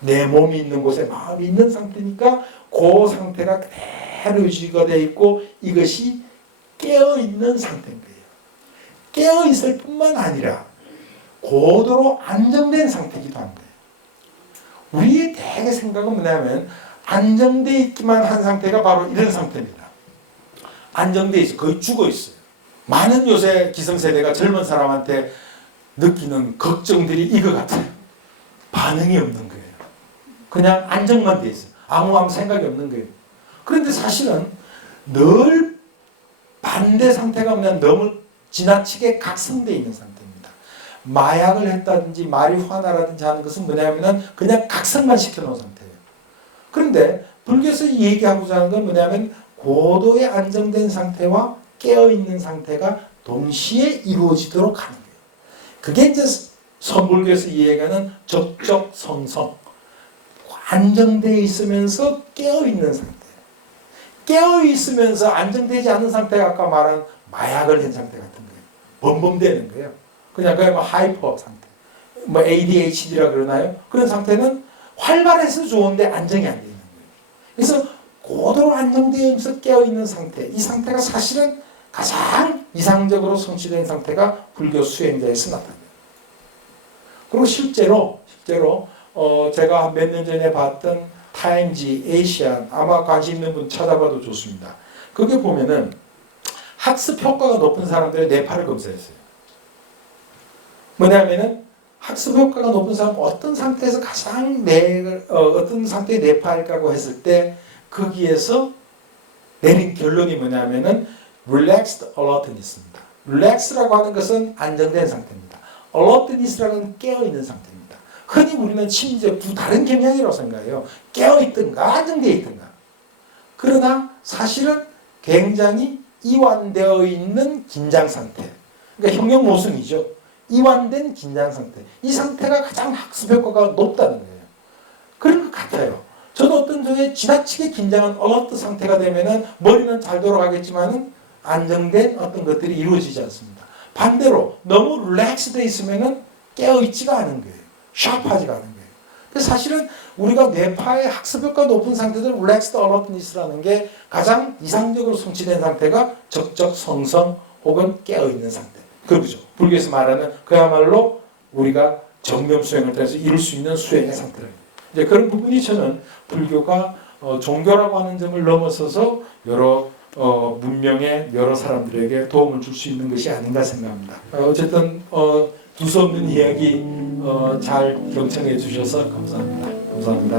내 몸이 있는 곳에 마음이 있는 상태니까 그 상태가 그대로 유지가 되어 있고 이것이 깨어있는 상태인 거예요. 깨어있을 뿐만 아니라 고도로 안정된 상태이기도 한 거예요. 우리의 대개 생각은 뭐냐면 안정되어 있기만 한 상태가 바로 이런 상태입니다. 안정되어 있어. 거의 죽어 있어요. 많은 요새 기성세대가 젊은 사람한테 느끼는 걱정들이 이거 같아요. 반응이 없는 거예요. 그냥 안정만 돼 있어요. 아무 생각이 없는 거예요. 그런데 사실은 늘 반대 상태가 뭐냐면 너무 지나치게 각성되어 있는 상태입니다. 마약을 했다든지 마리화나라든지 하는 것은 뭐냐면 그냥 각성만 시켜놓은 상태예요. 그런데 불교에서 얘기하고자 하는 건 뭐냐면 고도의 안정된 상태와 깨어있는 상태가 동시에 이루어지도록 하는 거예요. 그게 이제 선불교에서 얘기하는 적적성성. 안정되어 있으면서 깨어있는 상태. 깨어있으면서 안정되지 않은 상태가 아까 말한 마약을 한 상태 같은 거예요. 범범되는 거예요. 그냥 그야말로 하이퍼 상태. 뭐 ADHD라 그러나요? 그런 상태는 활발해서 좋은데 안정이 안 되는 거예요. 그래서 고도로 안정되면서 깨어있는 상태. 이 상태가 사실은 가장 이상적으로 성취된 상태가 불교 수행자에서 나타나요. 그리고 실제로 제가 몇 년 전에 봤던 타임지 에이시안 아마 관심 있는 분 찾아봐도 좋습니다. 거기 보면은 학습 효과가 높은 사람들의 뇌파를 검사했어요. 뭐냐면은 학습 효과가 높은 사람은 어떤 상태에서 가장 어떤 상태의 뇌파일까고 했을 때 거기에서 내린 결론이 뭐냐면은 relaxed alertness입니다. relax라고 하는 것은 안정된 상태입니다. alertness라는 깨어있는 상태입니다. 흔히 우리는 심지어 두 다른 경향이라고 생각해요. 깨어있든가 안정되어 있든가. 그러나 사실은 굉장히 이완되어 있는 긴장 상태. 그러니까 형용모순이죠. 이완된 긴장 상태. 이 상태가 가장 학습 효과가 높다는 거예요. 그런 것 같아요. 저도 어떤 중에 지나치게 긴장한 alert 상태가 되면은 머리는 잘 돌아가겠지만은 안정된 어떤 것들이 이루어지지 않습니다. 반대로 너무 릴렉스되어 있으면은 깨어있지가 않은 거예요. 샤프하지가 않은 거예요. 그래서 사실은 우리가 뇌파의 학습 효과 높은 상태들 릴렉스드 얼러트니스라는 게 가장 이상적으로 성취된 상태가 적적성성 혹은 깨어있는 상태. 그거죠. 불교에서 말하는 그야말로 우리가 정념 수행을 통해서 이룰 수 있는 수행의 상태입니다. 이제 그런 부분이 저는 불교가 종교라고 하는 점을 넘어서서 여러 문명의 여러 사람들에게 도움을 줄 수 있는 것이 아닌가 생각합니다. 어쨌든 두서없는 이야기 잘 경청해 주셔서 감사합니다. 감사합니다.